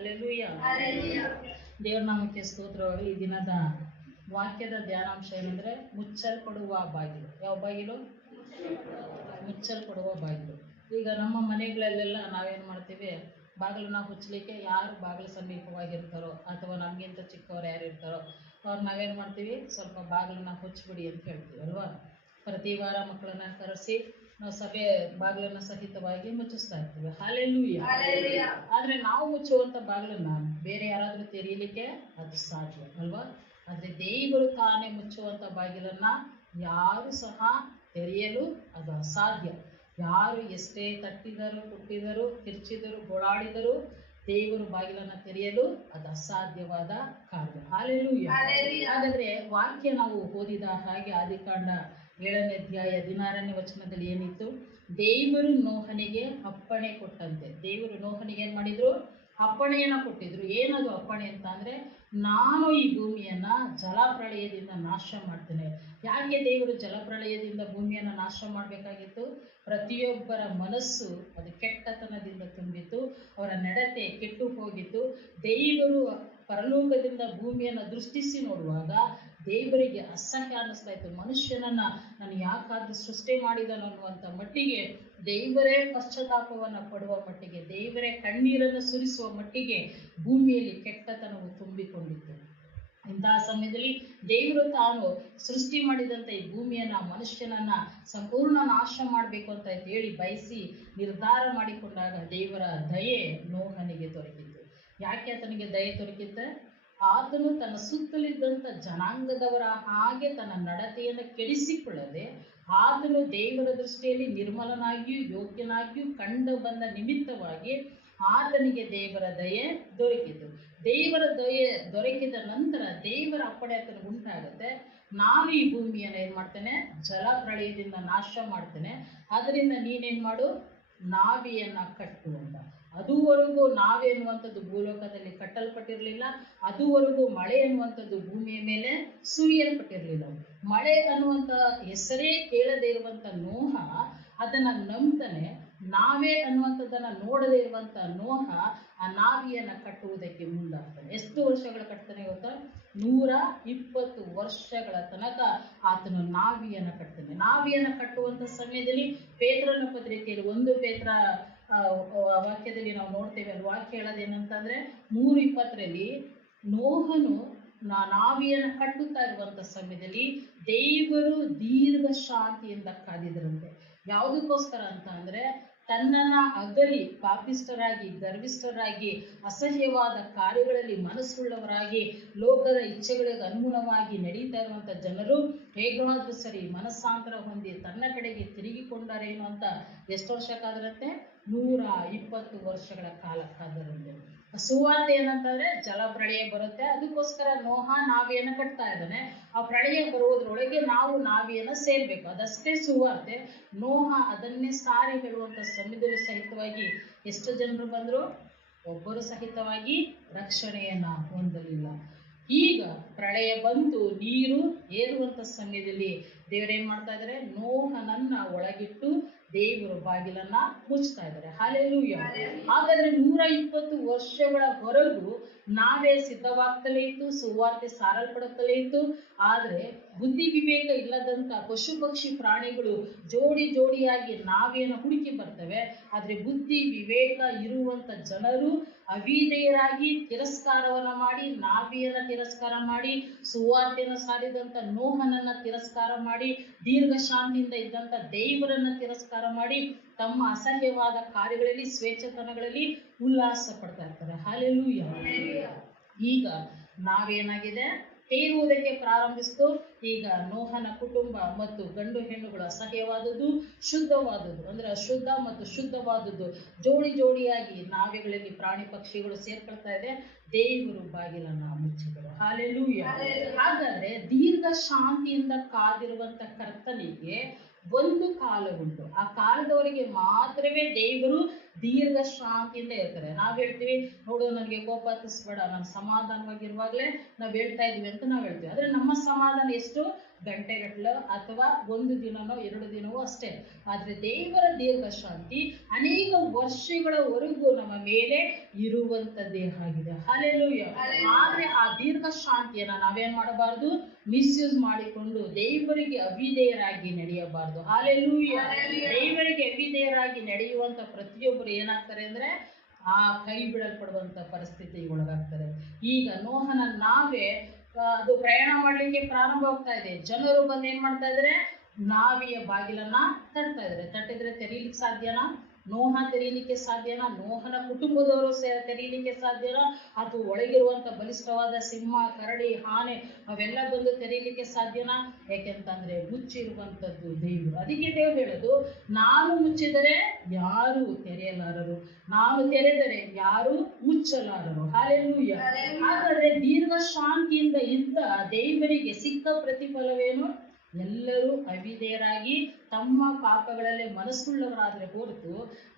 Hallelujah. ದೇವರ ನಾಮಕ್ಕೆ ಸ್ತೋತ್ರವಾಗಲಿ. ಈ ದಿನದ ವಾಕ್ಯದ ಧ್ಯಾನಾಂಶ ಏನಂದ್ರೆ ಮುಚ್ಚಲ್ಪಡುವ ಬಾಗಿಲು. ಯಾವ ಬಾಗಿಲು? ಮುಚ್ಚಲ್ಪಡುವ ಬಾಗಿಲು. ಈಗ ನಮ್ಮ ಮನೆಗಳಲ್ಲೆಲ್ಲ ನಾವೇನು ಮಾಡ್ತೀವಿ, ಬಾಗಿಲನ್ನ ಮುಚ್ಚಲಿಕ್ಕೆ ಯಾರು ಬಾಗಿಲು ಸಮೀಪವಾಗಿರ್ತಾರೋ ಅಥವಾ ನಮಗಿಂತ ಚಿಕ್ಕವರು ಯಾರು ಇರ್ತಾರೋ ಅವ್ರು ನಾವೇನು ಮಾಡ್ತೀವಿ, ಸ್ವಲ್ಪ ಬಾಗಿಲನ್ನ ಮುಚ್ಚಿಬಿಡಿ ಅಂತ ಹೇಳ್ತೀವಿ ಅಲ್ವಾ. ಪ್ರತಿ ವಾರ ಮಕ್ಕಳನ್ನ ಕರೆಸಿ ನಾವು ಸಭೆ ಬಾಗಿಲನ್ನ ಸಹಿತವಾಗಿ ಮುಚ್ಚಿಸ್ತಾ ಇರ್ತೀವಿ. ಹಲ್ಲೆಲೂಯಾ. ಆದ್ರೆ ನಾವು ಮುಚ್ಚುವಂತ ಬಾಗಿಲನ್ನ ಬೇರೆ ಯಾರಾದ್ರೂ ತೆರೀಲಿಕ್ಕೆ ಅದು ಸಾಧ್ಯ ಅಲ್ವಾ. ಆದ್ರೆ ದೇವರು ತಾನೇ ಮುಚ್ಚುವಂತ ಬಾಗಿಲನ್ನ ಯಾರು ಸಹ ತೆರೆಯಲು ಅದು ಅಸಾಧ್ಯ. ಯಾರು ಎಷ್ಟೇ ತಟ್ಟಿದರು, ಕುಟ್ಟಿದರು, ಕಿರ್ಚಿದರು, ಗೋಳಾಡಿದರು ದೇವರು ಬಾಗಿಲನ್ನ ತೆರೆಯಲು ಅದು ಅಸಾಧ್ಯವಾದ ಕಾರ್ಯ. ಹಲ್ಲೆಲೂಯಾ. ಹಾಗಾದ್ರೆ ವಾಕ್ಯ ನಾವು ಓದಿದ ಹಾಗೆ ಆದಿಕಾಂಡ 7ನೇ ಅಧ್ಯಾಯ 16ನೇ ವಚನದಲ್ಲಿ ಏನಿತ್ತು? ದೇವರು ನೋಹನಿಗೆ ಅಪ್ಪಣೆ ಕೊಟ್ಟಂತೆ. ದೇವರು ನೋಹನಿಗೆ ಏನ್ ಮಾಡಿದ್ರು? ಅಪ್ಪಣೆಯನ್ನ ಕೊಟ್ಟಿದ್ರು. ಏನದು ಅಪ್ಪಣೆ ಅಂತ ಅಂದ್ರೆ, ನಾನು ಈ ಭೂಮಿಯನ್ನ ಜಲಪ್ರಳಯದಿಂದ ನಾಶ ಮಾಡ್ತೇನೆ. ಯಾಕೆ ದೇವರು ಜಲಪ್ರಳಯದಿಂದ ಭೂಮಿಯನ್ನ ನಾಶ ಮಾಡಬೇಕಾಗಿತ್ತು? ಪ್ರತಿಯೊಬ್ಬರ ಮನಸ್ಸು ಅದು ಕೆಟ್ಟತನದಿಂದ ತುಂಬಿತ್ತು, ಅವರ ನಡತೆ ಕೆಟ್ಟು ಹೋಗಿತ್ತು. ದೇವರು ಪರಲೋಕದಿಂದ ಭೂಮಿಯನ್ನು ದೃಷ್ಟಿಸಿ ನೋಡುವಾಗ ದೇವರಿಗೆ ಅಸಹ್ಯ ಅನ್ನಿಸ್ತಾ ಇತ್ತು. ಮನುಷ್ಯನನ್ನ ನಾನು ಯಾಕಾದ್ರೂ ಸೃಷ್ಟಿ ಮಾಡಿದನು ಅನ್ನುವಂಥ ಮಟ್ಟಿಗೆ, ದೇವರೇ ಪಶ್ಚಾತ್ತಾಪವನ್ನು ಪಡುವ ಮಟ್ಟಿಗೆ, ದೇವರೇ ಕಣ್ಣೀರನ್ನು ಸುರಿಸುವ ಮಟ್ಟಿಗೆ ಭೂಮಿಯಲ್ಲಿ ಕೆಟ್ಟತನವು ತುಂಬಿಕೊಂಡಿತ್ತು. ಇಂತಹ ಸಮಯದಲ್ಲಿ ದೇವರು ತಾನು ಸೃಷ್ಟಿ ಮಾಡಿದಂಥ ಈ ಭೂಮಿಯನ್ನ, ಮನುಷ್ಯನನ್ನ ಸಂಪೂರ್ಣ ನಾಶ ಮಾಡಬೇಕು ಅಂತ ಹೇಳಿ ಬಯಸಿ ನಿರ್ಧಾರ ಮಾಡಿಕೊಂಡಾಗ ದೇವರ ದಯೆ ನೋಹನಿಗೆ ದೊರಕಿತ್ತು. ಯಾಕೆ ಆತನಿಗೆ ದಯೆ ದೊರಕಿತ್ತೆ? ಆತನು ತನ್ನ ಸುತ್ತಲಿದ್ದಂಥ ಜನಾಂಗದವರ ಹಾಗೆ ತನ್ನ ನಡತೆಯನ್ನು ಕೆಡಿಸಿಕೊಳ್ಳದೆ, ಆತನು ದೇವರ ದೃಷ್ಟಿಯಲ್ಲಿ ನಿರ್ಮಲನಾಗಿಯೂ ಯೋಗ್ಯನಾಗಿಯೂ ಕಂಡು ಬಂದ ನಿಮಿತ್ತವಾಗಿ ಆತನಿಗೆ ದೇವರ ದಯೆ ದೊರಕಿತು. ದೇವರ ದಯೆ ದೊರಕಿದ ನಂತರ ದೇವರ ಅಪ್ಪಣೆ ಆತನಿಗೆ ಉಂಟಾಗುತ್ತೆ. ನಾನು ಈ ಭೂಮಿಯನ್ನು ಏನ್ ಮಾಡ್ತೇನೆ? ಜಲಪ್ರಳಯದಿಂದ ನಾಶ ಮಾಡ್ತೇನೆ. ಅದರಿಂದ ನೀನೇನ್ ಮಾಡು? ನಾವೆಯನ್ನ ಕಟ್ಟು ಅಂತ. ಅದುವರೆಗೂ ನಾವೆ ಎನ್ನುವಂಥದ್ದು ಭೂಲೋಕದಲ್ಲಿ ಕಟ್ಟಲ್ಪಟ್ಟಿರಲಿಲ್ಲ. ಅದುವರೆಗೂ ಮಳೆ ಎನ್ನುವಂಥದ್ದು ಭೂಮಿಯ ಮೇಲೆ ಸುರಿಯಲ್ಪಟ್ಟಿರಲಿಲ್ಲ. ಮಳೆ ಅನ್ನುವಂಥ ಹೆಸರೇ ಕೇಳದೇ ಇರುವಂಥ ನೋಹ ಅದನ್ನ ನಂಬ್ತಾನೆ. ನಾವೇ ಅನ್ನುವಂಥದ್ದನ್ನ ನೋಡದೇ ಇರುವಂಥ ನೋಹ ಆ ನಾವಿಯನ್ನ ಕಟ್ಟುವುದಕ್ಕೆ ಮುಂದಾಗ್ತಾನೆ. ಎಷ್ಟು ವರ್ಷಗಳು ಕಟ್ತಾನೆ ಗೊತ್ತಾ? 120 ವರ್ಷಗಳ ತನಕ ಆತನು ನಾವಿಯನ್ನ ಕಟ್ತಾನೆ. ನಾವಿಯನ್ನ ಕಟ್ಟುವಂಥ ಸಮಯದಲ್ಲಿ ಪೇತ್ರನ ಪತ್ರಿಕೆಯಲ್ಲಿ 1 ಪೇತ್ರ ವಾಕ್ಯದಲ್ಲಿ ನಾವು ನೋಡ್ತೇವೆ. ಅಲ್ಲಿ ವಾಕ್ಯ ಹೇಳೋದೇನಂತಂದ್ರೆ 3:20ರಲ್ಲಿ ನೋಹನು ನಾವಿಯನ್ನು ಕಟ್ಟುತ್ತಾ ಇರುವಂತ ಸಮಯದಲ್ಲಿ ದೇವರು ದೀರ್ಘ ಶಾಂತಿಯಿಂದ ಕಾದಿದ್ರಂತೆ. ಯಾವುದಕ್ಕೋಸ್ಕರ ಅಂತ ಅಂದ್ರೆ, ತನ್ನನ್ನ ಅಗಲಿ ಪಾಪಿಷ್ಠರಾಗಿ, ಗರ್ವಿಷ್ಠರಾಗಿ, ಅಸಹ್ಯವಾದ ಕಾರ್ಯಗಳಲ್ಲಿ ಮನಸ್ಸುಳ್ಳವರಾಗಿ, ಲೋಕದ ಇಚ್ಛೆಗಳಿಗೆ ಅನುಗುಣವಾಗಿ ನಡೀತಾ ಇರುವಂತ ಜನರು ಹೇಗಾದ್ರೂ ಸರಿ ಮನಸ್ಸಾಂತರ ಹೊಂದಿ ತನ್ನ ಕಡೆಗೆ ತಿರುಗಿಕೊಂಡಾರೇನು ಅಂತ ಎಷ್ಟು ವರ್ಷ ಕಾದರಂತೆ? 120 ವರ್ಷಗಳ ಕಾಲ ಕಾದರಂತೆ. ಸುವಾರ್ತೆ ಏನಂತಂದ್ರೆ, ಜಲಪ್ರಳಯ ಬರುತ್ತೆ, ಅದಕ್ಕೋಸ್ಕರ ನೋಹ ನಾವಿಯನ್ನ ಕಟ್ತಾ ಇದ್ದಾನೆ. ಆ ಪ್ರಳಯ ಬರುವುದರೊಳಗೆ ನಾವು ನಾವಿಯನ್ನ ಸೇರ್ಬೇಕು, ಅದಷ್ಟೇ ಸುವಾರ್ತೆ. ನೋಹ ಅದನ್ನೇ ಸಾರಿ ಹೇಳುವಂತ ಸಮಯದಲ್ಲಿ ಸಹಿತವಾಗಿ ಎಷ್ಟು ಜನರು ಬಂದ್ರು? ಒಬ್ಬರು ಸಹಿತವಾಗಿ ರಕ್ಷಣೆಯನ್ನ ಹೊಂದಲಿಲ್ಲ. ಈಗ ಪ್ರಳಯ ಬಂತು, ನೀರು ಏರುವಂತ ಸಮಯದಲ್ಲಿ ದೇವರೇನ್ ಮಾಡ್ತಾ ಇದ್ದಾರೆ? ನೋಹನನ್ನ ಒಳಗಿಟ್ಟು ದೇವರು ಬಾಗಿಲನ್ನ ಮುಚ್ತಾ ಇದ್ದಾರೆ. ಹಲ್ಲೆಲೂಯಾ. ಹಾಗಾದ್ರೆ 120 ವರ್ಷಗಳವರೆಗೂ ನಾವೇ ಸಿದ್ಧವಾಗ್ತಲೇ ಇತ್ತು, ಸುವಾರ್ತೆ ಸಾರಲ್ಪಡುತ್ತಲೇ ಇತ್ತು. ಆದ್ರೆ ಬುದ್ಧಿ ವಿವೇಕ ಇಲ್ಲದಂತ ಪಶು ಪಕ್ಷಿ ಪ್ರಾಣಿಗಳು ಜೋಡಿ ಜೋಡಿಯಾಗಿ ನಾವೇನ ಹುಡುಕಿ ಬರ್ತವೆ. ಆದ್ರೆ ಬುದ್ಧಿ ವಿವೇಕ ಇರುವಂತ ಜನರು ಅವಿಧೇಯರಾಗಿ ತಿರಸ್ಕಾರವನ್ನ ಮಾಡಿ, ನಾವಿಯನ್ನ ತಿರಸ್ಕಾರ ಮಾಡಿ, ಸುವಾರ್ತೆಯನ್ನು ಸಾರಿದಂತ ನೋಹನನ್ನ ತಿರಸ್ಕಾರ ಮಾಡಿ, ದೀರ್ಘ ಶಾಂತಿಯಿಂದ ಇದ್ದಂತ ದೇವರನ್ನ ತಿರಸ್ಕಾರ ಮಾಡಿ, ತಮ್ಮ ಅಸಹ್ಯವಾದ ಕಾರ್ಯಗಳಲ್ಲಿ ಸ್ವೇಚ್ಛತನಗಳಲ್ಲಿ ಉಲ್ಲಾಸ ಪಡ್ತಾ ಇರ್ತಾರೆ. ಹಲ್ಲೆಲೂಯಾ. ಈಗ ನಾವೇನಾಗಿದೆ? ತೇರುವುದಕ್ಕೆ ಪ್ರಾರಂಭಿಸ್ತು. ಈಗ ನೋಹನ ಕುಟುಂಬ ಮತ್ತು ಗಂಡು ಹೆಣ್ಣುಗಳು ಅಸಹ್ಯವಾದದ್ದು, ಶುದ್ಧವಾದದ್ದು ಅಂದ್ರೆ ಅಶುದ್ಧ ಮತ್ತು ಶುದ್ಧವಾದದ್ದು ಜೋಡಿ ಜೋಡಿಯಾಗಿ ನಾವೆಗಳಲ್ಲಿ ಪ್ರಾಣಿ ಪಕ್ಷಿಗಳು ಸೇರ್ಕೊಳ್ತಾ ಇದೆ. ದೇವರು ಬಾಗಿಲನ್ನ ಮುಚ್ಚಿದರು. ಹಲ್ಲೆಲೂಯಾ. ಹಾಗಾದ್ರೆ ದೀರ್ಘ ಶಾಂತಿಯಿಂದ ಕಾದಿರುವಂತ ಕರ್ತನಿಗೆ ಒಂದು ಕಾಲ ಉಂಟು. ಆ ಕಾಲದವರೆಗೆ ಮಾತ್ರವೇ ದೇವರು ದೀರ್ಘ ಶಾಂತಿಯಿಂದ ಇರ್ತಾರೆ. ನಾವ್ ಹೇಳ್ತೀವಿ ನೋಡು ನನಗೆ ಕೋಪ ಹತ್ತಿಸ್ಬೇಡ, ನಾನು ಸಮಾಧಾನವಾಗಿರುವಾಗಲೇ ನಾವ್ ಹೇಳ್ತಾ ಇದೀವಿ ಅಂತ ನಾವ್ ಹೇಳ್ತೀವಿ. ಆದ್ರೆ ನಮ್ಮ ಸಮಾಧಾನ ಎಷ್ಟು ಗಂಟೆಗಟ್ಟಲೆ ಅಥವಾ ಒಂದು ದಿನನೋ 2 ದಿನವೋ ಅಷ್ಟೇ. ಆದ್ರೆ ದೇವರ ದೀರ್ಘ ಶಾಂತಿ ಅನೇಕ ವರ್ಷಗಳವರೆಗೂ ನಮ್ಮ ಮೇಲೆ ಇರುವಂತದ್ದೇ ಆಗಿದೆ. ಹಲ್ಲೆಲೂಯಾ. ಆದ್ರೆ ಆ ದೀರ್ಘ ಶಾಂತಿಯನ್ನ ನಾವೇನ್ ಮಾಡಬಾರದು, ಮಿಸ್ಯೂಸ್ ಮಾಡಿಕೊಂಡು ದೇವರಿಗೆ ಅವಿಧೇಯರಾಗಿ ನಡೆಯಬಾರದು. ಹಲ್ಲೆಲೂಯಾ. ದೇವರಿಗೆ ಅವಿಧೇಯರಾಗಿ ನಡೆಯುವಂತ ಪ್ರತಿಯೊಬ್ಬರು ಏನಾಗ್ತಾರೆ ಅಂದ್ರೆ ಆ ಕೈ ಬಿಡಲ್ಪಡುವಂತ ಪರಿಸ್ಥಿತಿಗೆ ಒಳಗಾಗ್ತಾರೆ. ಈಗ ನೋಹನ ನಾವೇ ಅದು ಪ್ರಯಾಣ ಮಾಡ್ಲಿಕ್ಕೆ ಪ್ರಾರಂಭವಾಗ್ತಾ ಇದೆ. ಜನರು ಬಂದು ಏನ್ ಮಾಡ್ತಾ ಇದಾರೆ, ನಾವಿಯ ಬಾಗಿಲನ್ನ ತಟ್ತಾ ಇದಾರೆ. ತಟ್ಟಿದ್ರೆ ತೆರೀಲಿಕ್ಕೆ ಸಾಧ್ಯನಾ? ನೋಹ ತೆರೀಲಿಕ್ಕೆ ಸಾಧ್ಯನಾ? ನೋಹನ ಕುಟುಂಬದವರು ತೆರೀಲಿಕ್ಕೆ ಸಾಧ್ಯನಾ? ಅಥವಾ ಒಳಗಿರುವಂತ ಬಲಿಷ್ಠವಾದ ಸಿಂಹ, ಕರಡಿ, ಆನೆ ಅವೆಲ್ಲ ಬಂದು ತೆರೀಲಿಕ್ಕೆ ಸಾಧ್ಯನಾ? ಯಾಕೆಂತಂದ್ರೆ ಮುಚ್ಚಿರುವಂತದ್ದು ದೇವರು. ಅದಕ್ಕೆ ದೇವ್ರು ಹೇಳೋದು, ನಾನು ಮುಚ್ಚಿದರೆ ಯಾರು ತೆರೆಯಲಾರರು, ನಾನು ತೆರೆದರೆ ಯಾರು ಮುಚ್ಚಲಾರರು. ಹಲ್ಲೆಲೂಯಾ. ಹಾಗಾದ್ರೆ ದೀರ್ಘ ಶಾಂತಿಯಿಂದ ಇದ್ದ ದೇವರಿಗೆ ಸಿಕ್ಕ ಪ್ರತಿಫಲವೇನು? ಎಲ್ಲರೂ ಅವಿಧೇಯರಾಗಿ ತಮ್ಮ ಪಾಪಗಳಲ್ಲೇ ಮನಸ್ಸುಳ್ಳವರಾದ್ರೆ ಹೊರತು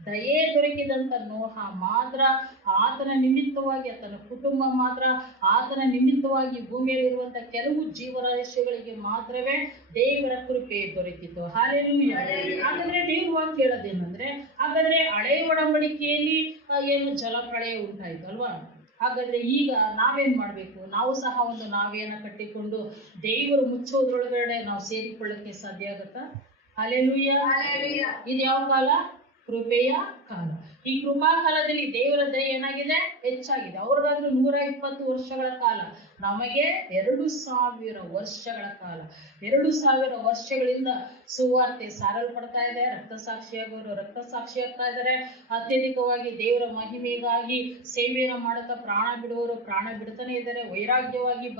ದಯೆ ದೊರಕಿದಂತ ನೋಹ ಮಾತ್ರ, ಆತನ ನಿಮಿತ್ತವಾಗಿ ಆತನ ಕುಟುಂಬ ಮಾತ್ರ, ಆತನ ನಿಮಿತ್ತವಾಗಿ ಭೂಮಿಯಲ್ಲಿ ಇರುವಂತ ಕೆಲವು ಜೀವರಾಶಿಗಳಿಗೆ ಮಾತ್ರವೇ ದೇವರ ಕೃಪೆ ದೊರಕಿತು. ಹಲ್ಲೆಲೂಯಾ. ಹಾಗಾದ್ರೆ ದೇವ್ರ ವಾಕ್ಯ ಹೇಳೋದೇನಂದ್ರೆ, ಹಾಗಾದ್ರೆ ಹಳೆಯ ಒಡಂಬಡಿಕೆಯಲ್ಲಿ ಏನು ಜಲಪ್ರಳಯ ಉಂಟಾಯ್ತು ಅಲ್ವಾ? ಹಾಗಾದ್ರೆ ಈಗ ನಾವೇನ್ ಮಾಡ್ಬೇಕು? ನಾವು ಸಹ ಒಂದು ನಾವೇನ ಕಟ್ಟಿಕೊಂಡು ದೇವರು ಮುಚ್ಚೋದ್ರೊಳಗಡೆ ನಾವು ಸೇರಿಕೊಳ್ಳಕ್ಕೆ ಸಾಧ್ಯ ಆಗತ್ತಾ? ಹಲ್ಲೆಲೂಯಾ. ಇದು ಯಾವ ಕಾಲ? ಕೃಪೆಯ ಕಾಲ. ಈ ಕೃಪಾ ಕಾಲದಲ್ಲಿ ದೇವರ ದಯೆ ಏನಾಗಿದೆ? ಹೆಚ್ಚಾಗಿದೆ. ಅವ್ರಿಗಾದ್ರೂ 120 ವರ್ಷಗಳ ಕಾಲ, ನಮಗೆ 2000 ವರ್ಷಗಳ ಕಾಲ. 2000 ವರ್ಷಗಳಿಂದ ಸುವಾರ್ತೆ ಸಾರಲ್ಪಡ್ತಾ ಇದೆ. ರಕ್ತಸಾಕ್ಷಿಯಾಗೋರು ರಕ್ತಸಾಕ್ಷಿ ಆಗ್ತಾ ಇದ್ದಾರೆ. ಅತ್ಯಧಿಕವಾಗಿ ದೇವರ ಮಹಿಮೆಗಾಗಿ ಸೇವೆಯನ್ನು ಮಾಡುತ್ತಾ ಪ್ರಾಣ ಬಿಡುವವರು ಪ್ರಾಣ ಬಿಡ್ತಾನೆ ಇದ್ದಾರೆ. ವೈರಾಗ್ಯವಾಗಿ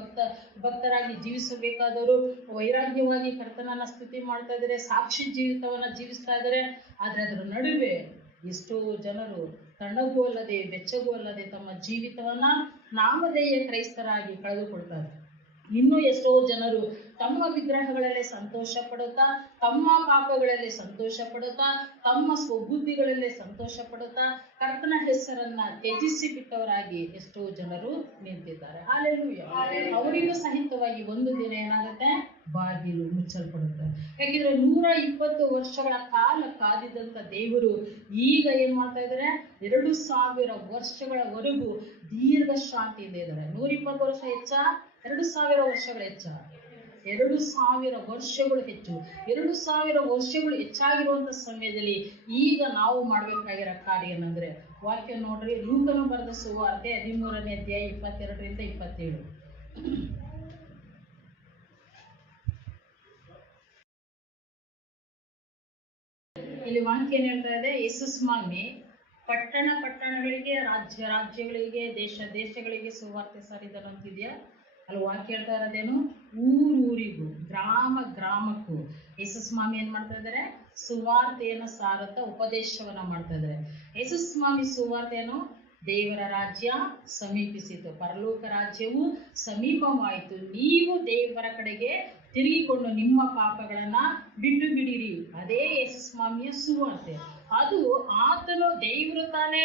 ಭಕ್ತರಾಗಿ ಜೀವಿಸಬೇಕಾದವರು ವೈರಾಗ್ಯವಾಗಿ ಕರ್ತನನ್ನ ಸ್ತುತಿ ಮಾಡ್ತಾ ಇದ್ದಾರೆ. ಸಾಕ್ಷಿ ಜೀವಿತವನ್ನ ಜೀವಿಸ್ತಾ ಇದ್ದಾರೆ. ಆದ್ರೆ ಅದರ ನಡುವೆ ಎಷ್ಟೋ ಜನರು ತಣ್ಣಗೂ ಅಲ್ಲದೆ ಬೆಚ್ಚಗೂ ಅಲ್ಲದೆ ತಮ್ಮ ಜೀವಿತವನ್ನ ನಾಮಧೇಯ ಕ್ರೈಸ್ತರಾಗಿ ಕಳೆದುಕೊಳ್ತಾರೆ. ಇನ್ನೂ ಎಷ್ಟೋ ಜನರು ತಮ್ಮ ವಿಗ್ರಹಗಳಲ್ಲೇ ಸಂತೋಷ ಪಡುತ್ತಾ, ತಮ್ಮ ಪಾಪಗಳಲ್ಲಿ ಸಂತೋಷ ಪಡುತ್ತಾ, ತಮ್ಮ ಸ್ವಬುದ್ಧಿಗಳಲ್ಲೇ ಸಂತೋಷ ಪಡುತ್ತಾ ಕರ್ತನ ಹೆಸರನ್ನ ತ್ಯಜಿಸಿ ಬಿಟ್ಟವರಾಗಿ ಎಷ್ಟೋ ಜನರು ನಿಂತಿದ್ದಾರೆ. ಹಲ್ಲೆಲೂಯಾ. ಅವರಿಗೂ ಸಹಿತವಾಗಿ ಒಂದು ದಿನ ಏನಾಗುತ್ತೆ? ಬಾಗಿಲು ಮುಚ್ಚಲ್ಪಡುತ್ತೆ. ಯಾಕೆಂದ್ರೆ 120 ವರ್ಷಗಳ ಕಾಲ ಕಾದಿದ್ದಂತ ದೇವರು ಈಗ ಏನ್ ಮಾಡ್ತಾ ಇದಾರೆ? 2000 ವರ್ಷಗಳವರೆಗೂ ದೀರ್ಘ ಶಾಂತಿಯಿಂದ ಇದ್ದಾರೆ. 120 ವರ್ಷ ಹೆಚ್ಚ, 2000 ವರ್ಷಗಳು ಹೆಚ್ಚ? 2000 ವರ್ಷಗಳು ಹೆಚ್ಚು. 2000 ವರ್ಷಗಳು ಹೆಚ್ಚಾಗಿರುವಂತ ಸಮಯದಲ್ಲಿ ಈಗ ನಾವು ಮಾಡ್ಬೇಕಾಗಿರೋ ಕಾರ್ಯ ಏನಂದ್ರೆ, ವಾಕ್ಯ ನೋಡ್ರಿ, ಲೂಕನು ಬರೆದ ಸುವಾರ್ತೆ 13ನೇ ಅಧ್ಯಾಯ 22ರಿಂದ 27. ಇಲ್ಲಿ ವಾಕ್ಯ ಏನ್ ಹೇಳ್ತಾ ಇದೆ? ಯೇಸು ಸ್ವಾಮಿ ಪಟ್ಟಣಗಳಿಗೆ, ರಾಜ್ಯಗಳಿಗೆ, ದೇಶಗಳಿಗೆ ಸುವಾರ್ತೆ ಸಾರಿದನು ಅಂತಿದ್ಯಾ? ಅಲ್ಲಿ ವಾಕ್ಯ ಹೇಳ್ತಾ ಇರೋದೇನು? ಊರಿಗೂ ಗ್ರಾಮಕ್ಕೂ ಯೇಸು ಸ್ವಾಮಿ ಏನ್ ಮಾಡ್ತಾ ಇದಾರೆ? ಸುವಾರ್ತೆಯನ್ನು ಸಾರುತ್ತಾ ಉಪದೇಶವನ್ನ ಮಾಡ್ತಾ ಇದಾರೆ. ಯೇಸು ಸ್ವಾಮಿ ಸುವಾರ್ತೆಯನ್ನು ದೇವರ ರಾಜ್ಯ ಸಮೀಪಿಸಿತು, ಪರಲೋಕ ರಾಜ್ಯವು ಸಮೀಪವಾಯಿತು, ನೀವು ದೇವರ ಕಡೆಗೆ ತಿರುಗಿಕೊಂಡು ನಿಮ್ಮ ಪಾಪಗಳನ್ನ ಬಿಟ್ಟು ಬಿಡಿರಿ. ಅದೇ ಯೇಸು ಸ್ವಾಮಿಯ ಸುವಾರ್ತೆ. ಅದು ಆತನು ದೇವರು ತಾನೇ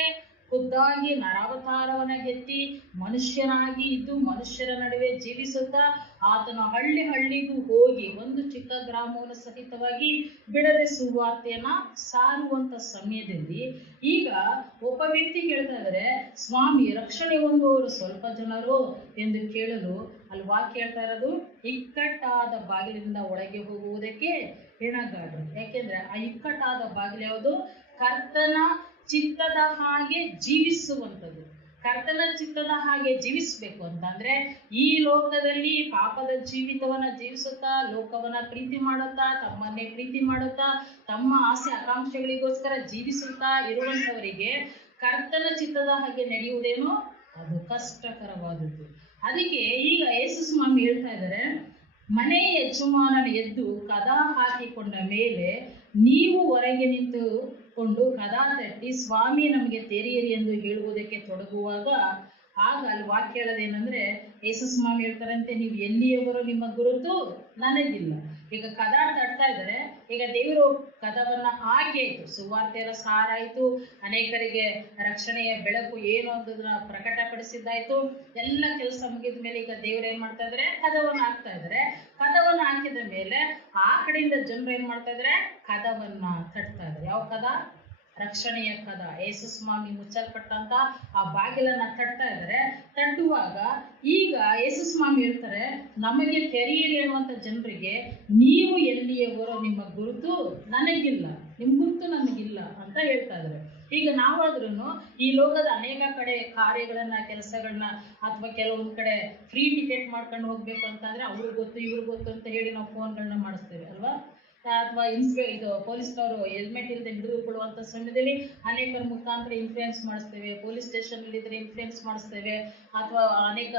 ಖುದ್ದಾಗಿ ನರಾವತಾರವನ್ನ ಎತ್ತಿ ಮನುಷ್ಯನಾಗಿ ಇದ್ದು ಮನುಷ್ಯರ ನಡುವೆ ಜೀವಿಸುತ್ತಾ ಆತನ ಹಳ್ಳಿಗೂ ಹೋಗಿ ಒಂದು ಚಿಕ್ಕ ಗ್ರಾಮವನ್ನು ಸಹಿತವಾಗಿ ಬಿಡದೆ ಸುವಾರ್ತೆಯನ್ನ ಸಾರುವಂತ ಸಮಯದಲ್ಲಿ ಈಗ ಒಬ್ಬ ವ್ಯಕ್ತಿ ಕೇಳ್ತಾ ಇದ್ದಾರೆ, ಸ್ವಾಮಿ ರಕ್ಷಣೆ ಹೊಂದುವವರು ಸ್ವಲ್ಪ ಜನರು ಎಂದು ಕೇಳಲು ಅಲ್ಲಿ ವಾಕ್ಯ ಹೇಳ್ತಾ ಇರೋದು, ಇಕ್ಕಟ್ಟಾದ ಬಾಗಿಲಿಂದ ಒಳಗೆ ಹೋಗುವುದಕ್ಕೆ ಹೆಣಗಾಡ್ರು. ಯಾಕೆಂದ್ರೆ ಆ ಇಕ್ಕಟ್ಟಾದ ಬಾಗಿಲು ಯಾವುದು? ಕರ್ತನ ಚಿತ್ತದ ಹಾಗೆ ಜೀವಿಸುವಂಥದ್ದು. ಕರ್ತನ ಚಿತ್ತದ ಹಾಗೆ ಜೀವಿಸ್ಬೇಕು ಅಂತಂದ್ರೆ ಈ ಲೋಕದಲ್ಲಿ ಪಾಪದ ಜೀವಿತವನ್ನ ಜೀವಿಸುತ್ತಾ, ಲೋಕವನ್ನ ಪ್ರೀತಿ ಮಾಡುತ್ತಾ, ತಮ್ಮನ್ನೇ ಪ್ರೀತಿ ಮಾಡುತ್ತಾ, ತಮ್ಮ ಆಸೆ ಆಕಾಂಕ್ಷೆಗಳಿಗೋಸ್ಕರ ಜೀವಿಸುತ್ತಾ ಇರುವಂತವರಿಗೆ ಕರ್ತನ ಚಿತ್ತದ ಹಾಗೆ ನಡೆಯುವುದೇನೋ ಅದು ಕಷ್ಟಕರವಾದದ್ದು. ಅದಕ್ಕೆ ಈಗ ಯೇಸು ಸ್ವಾಮಿ ಹೇಳ್ತಾ ಇದ್ದಾರೆ, ಮನೆ ಯಜಮಾನನ ಎದ್ದು ಕದ ಹಾಕಿಕೊಂಡ ಮೇಲೆ ನೀವು ಹೊರಗೆ ನಿಂತುಕೊಂಡು ಕದ ತಟ್ಟಿ ಸ್ವಾಮಿ ನಮಗೆ ತೆರೆಯಿರಿ ಎಂದು ಹೇಳುವುದಕ್ಕೆ ತೊಡಗುವಾಗ ಆಗ ಅಲ್ಲಿ ವಾಕ್ಯ ಹೇಳೋದೇನಂದ್ರೆ ಯೇಸು ಸ್ವಾಮಿ ಹೇಳ್ತಾರಂತೆ, ನೀವು ಎಲ್ಲಿಯವರೋ ನಿಮ್ಮ ಗುರುತು ನನಗಿಲ್ಲ. ಈಗ ಕದ ತಟ್ತಾ ಇದ್ದಾರೆ, ಈಗ ದೇವರು ಕದವನ್ನ ಹಾಕಿ ಆಯ್ತು, ಸುವಾರ್ತೆಯ ಸಾರ ಆಯ್ತು, ಅನೇಕರಿಗೆ ರಕ್ಷಣೆಯ ಬೆಳಕು ಏನು ಅನ್ನೋದನ್ನ ಪ್ರಕಟಪಡಿಸಿದ್ದಾಯ್ತು, ಎಲ್ಲ ಕೆಲಸ ಮುಗಿದ ಮೇಲೆ ಈಗ ದೇವ್ರು ಏನ್ ಮಾಡ್ತಾ ಇದಾರೆ, ಕದವನ್ನ ಹಾಕ್ತಾ ಇದಾರೆ. ಕದವನ್ನ ಹಾಕಿದ ಮೇಲೆ ಆ ಕಡೆಯಿಂದ ಜನರು ಏನ್ ಮಾಡ್ತಾ ಇದಾರೆ, ಕದವನ್ನ ತಟ್ತಾ ಇದಾರೆ. ಯಾವ ಕದ? ರಕ್ಷಣೆಯ ಕದ. ಯೇಸು ಸ್ವಾಮಿ ಮುಚ್ಚಲ್ಪಟ್ಟಂತ ಆ ಬಾಗಿಲನ್ನ ತಟ್ತಾ ಇದ್ದಾರೆ. ತಟ್ಟುವಾಗ ಈಗ ಯೇಸು ಸ್ವಾಮಿ ಹೇಳ್ತಾರೆ, ನಮಗೆ ತೆರೆಯಿರಿ ಅನ್ನುವಂಥ ಜನರಿಗೆ, ನೀವು ಎಲ್ಲಿಯವರೋ ನಿಮ್ಮ ಗುರುತು ನನಗಿಲ್ಲ, ನಿಮ್ಮ ಗುರುತು ನನಗಿಲ್ಲ ಅಂತ ಹೇಳ್ತಾ ಇದ್ದಾರೆ. ಈಗ ನಾವಾದ್ರೂ ಈ ಲೋಕದ ಅನೇಕ ಕಡೆ ಕಾರ್ಯಗಳನ್ನ, ಕೆಲಸಗಳನ್ನ, ಅಥವಾ ಕೆಲವೊಂದು ಕಡೆ ಫ್ರೀ ಟಿಕೆಟ್ ಮಾಡ್ಕೊಂಡು ಹೋಗ್ಬೇಕು ಅಂತಂದ್ರೆ ಅವ್ರಿಗೆ ಗೊತ್ತು ಇವ್ರಿಗೆ ಗೊತ್ತು ಅಂತ ಹೇಳಿ ನಾವು ಫೋನ್ಗಳನ್ನ ಮಾಡಿಸ್ತೇವೆ ಅಲ್ವಾ? ಅಥವಾ ಇದು ಪೊಲೀಸ್ನವರು ಹೆಲ್ಮೆಟ್ ಇಲ್ಲದೆ ಹಿಡಿದುಕೊಳ್ಳುವಂಥ ಸಮಯದಲ್ಲಿ ಅನೇಕರ ಮುಖಾಂತರ ಇನ್ಫ್ಲೂಯೆನ್ಸ್ ಮಾಡಿಸ್ತೇವೆ. ಪೊಲೀಸ್ ಸ್ಟೇಷನ್ ಇದ್ರೆ ಇನ್ಫ್ಲೂಯೆನ್ಸ್ ಮಾಡಿಸ್ತೇವೆ. ಅಥವಾ ಅನೇಕ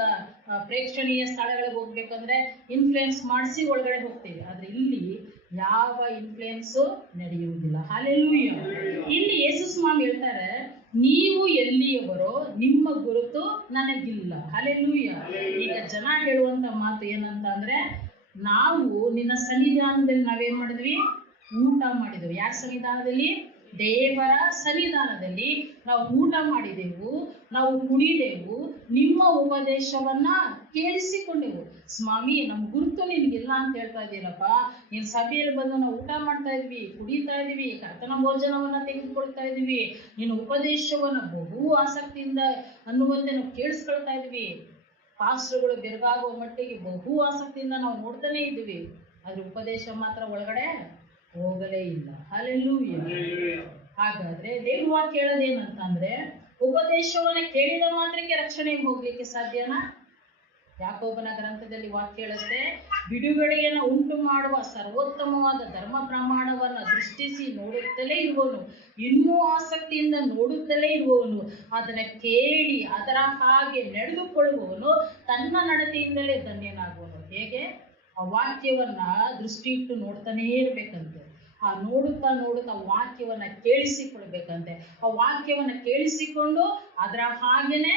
ಪ್ರೇಕ್ಷಣೀಯ ಸ್ಥಳಗಳಿಗೆ ಹೋಗ್ಬೇಕಂದ್ರೆ ಇನ್ಫ್ಲೂಯೆನ್ಸ್ ಮಾಡಿಸಿ ಒಳಗಡೆ ಹೋಗ್ತೇವೆ. ಆದ್ರೆ ಇಲ್ಲಿ ಯಾವ ಇನ್ಫ್ಲೂಯೆನ್ಸು ನಡೆಯುವುದಿಲ್ಲ. ಹಲ್ಲೆಲೂಯಾ. ಇಲ್ಲಿ ಯೇಸು ಸ್ವಾಮಿ ಹೇಳ್ತಾರೆ, ನೀವು ಎಲ್ಲಿಯವರೋ ನಿಮ್ಮ ಗುರುತು ನನಗಿಲ್ಲ. ಹಲ್ಲೆಲೂಯಾ. ಈಗ ಜನ ಹೇಳುವಂತ ಮಾತು ಏನಂತ ಅಂದ್ರೆ, ನಾವು ನಿನ್ನ ಸನ್ನಿಧಾನದಲ್ಲಿ ನಾವೇನ್ ಮಾಡಿದ್ವಿ? ಊಟ ಮಾಡಿದೆವು. ಯಾರ ಸನ್ನಿಧಾನದಲ್ಲಿ? ದೇವರ ಸನ್ನಿಧಾನದಲ್ಲಿ ನಾವು ಊಟ ಮಾಡಿದೆವು, ನಾವು ಕುಡಿದೆವು, ನಿಮ್ಮ ಉಪದೇಶವನ್ನ ಕೇಳಿಸಿಕೊಂಡೆವು. ಸ್ವಾಮಿ, ನಮ್ ಗುರುತು ನಿನ್ಗಿಲ್ಲ ಅಂತ ಹೇಳ್ತಾ ಇದ್ದೀರಪ್ಪ. ನಿನ್ ಸಭೆಯಲ್ಲಿ ಬಂದು ನಾವು ಊಟ ಮಾಡ್ತಾ ಇದ್ವಿ, ಕುಡಿತಾ ಇದೀವಿ, ಕರ್ತನ ಭೋಜನವನ್ನ ತೆಗೆದುಕೊಳ್ತಾ ಇದೀವಿ, ನಿನ್ನ ಉಪದೇಶವನ್ನ ಬಹು ಆಸಕ್ತಿಯಿಂದ ಅನ್ನುವಂತೆ ನಾವು ಕೇಳಿಸ್ಕೊಳ್ತಾ ಇದ್ವಿ. ಪಾಸ್ಟರ್ಗಳು ಬೆರಗಾಗುವ ಮಟ್ಟಿಗೆ ಬಹು ಆಸಕ್ತಿಯಿಂದ ನಾವು ನೋಡ್ತಾನೆ ಇದ್ವಿ. ಅದ್ರ ಉಪದೇಶ ಮಾತ್ರ ಒಳಗಡೆ ಹೋಗಲೇ ಇಲ್ಲ. ಹಲ್ಲೆಲೂಯಾ. ಹಾಗಾದ್ರೆ ದೇವ್ರ ವಾಕ್ಯ ಹೇಳೋದೇನಂತಂದ್ರೆ, ಉಪದೇಶವನ್ನ ಕೇಳಿದ ಮಾತ್ರಕ್ಕೆ ರಕ್ಷಣೆ ಹೋಗ್ಲಿಕ್ಕೆ ಸಾಧ್ಯನಾ? ಯಾಕೋಬನ ಗ್ರಂಥದಲ್ಲಿ ವಾಕ್ಯ ಹೇಳುತ್ತೆ, ಬಿಡುಗಡೆಯನ್ನು ಉಂಟು ಮಾಡುವ ಸರ್ವೋತ್ತಮವಾದ ಧರ್ಮ ಪ್ರಮಾಣವನ್ನು ದೃಷ್ಟಿಸಿ ನೋಡುತ್ತಲೇ ಇರುವವನು, ಇನ್ನೂ ಆಸಕ್ತಿಯಿಂದ ನೋಡುತ್ತಲೇ ಇರುವವನು, ಅದನ್ನ ಕೇಳಿ ಅದರ ಹಾಗೆ ನಡೆದುಕೊಳ್ಳುವವನು ತನ್ನ ನಡತೆಯಿಂದಲೇ ಧನ್ಯನಾಗುವನು. ಹೇಗೆ? ಆ ವಾಕ್ಯವನ್ನ ದೃಷ್ಟಿ ಇಟ್ಟು ನೋಡ್ತಾನೇ ಇರ್ಬೇಕಂತೆ. ಆ ನೋಡುತ್ತಾ ನೋಡುತ್ತಾ ವಾಕ್ಯವನ್ನ ಕೇಳಿಸಿಕೊಳ್ಬೇಕಂತೆ. ಆ ವಾಕ್ಯವನ್ನ ಕೇಳಿಸಿಕೊಂಡು ಅದರ ಹಾಗೇನೆ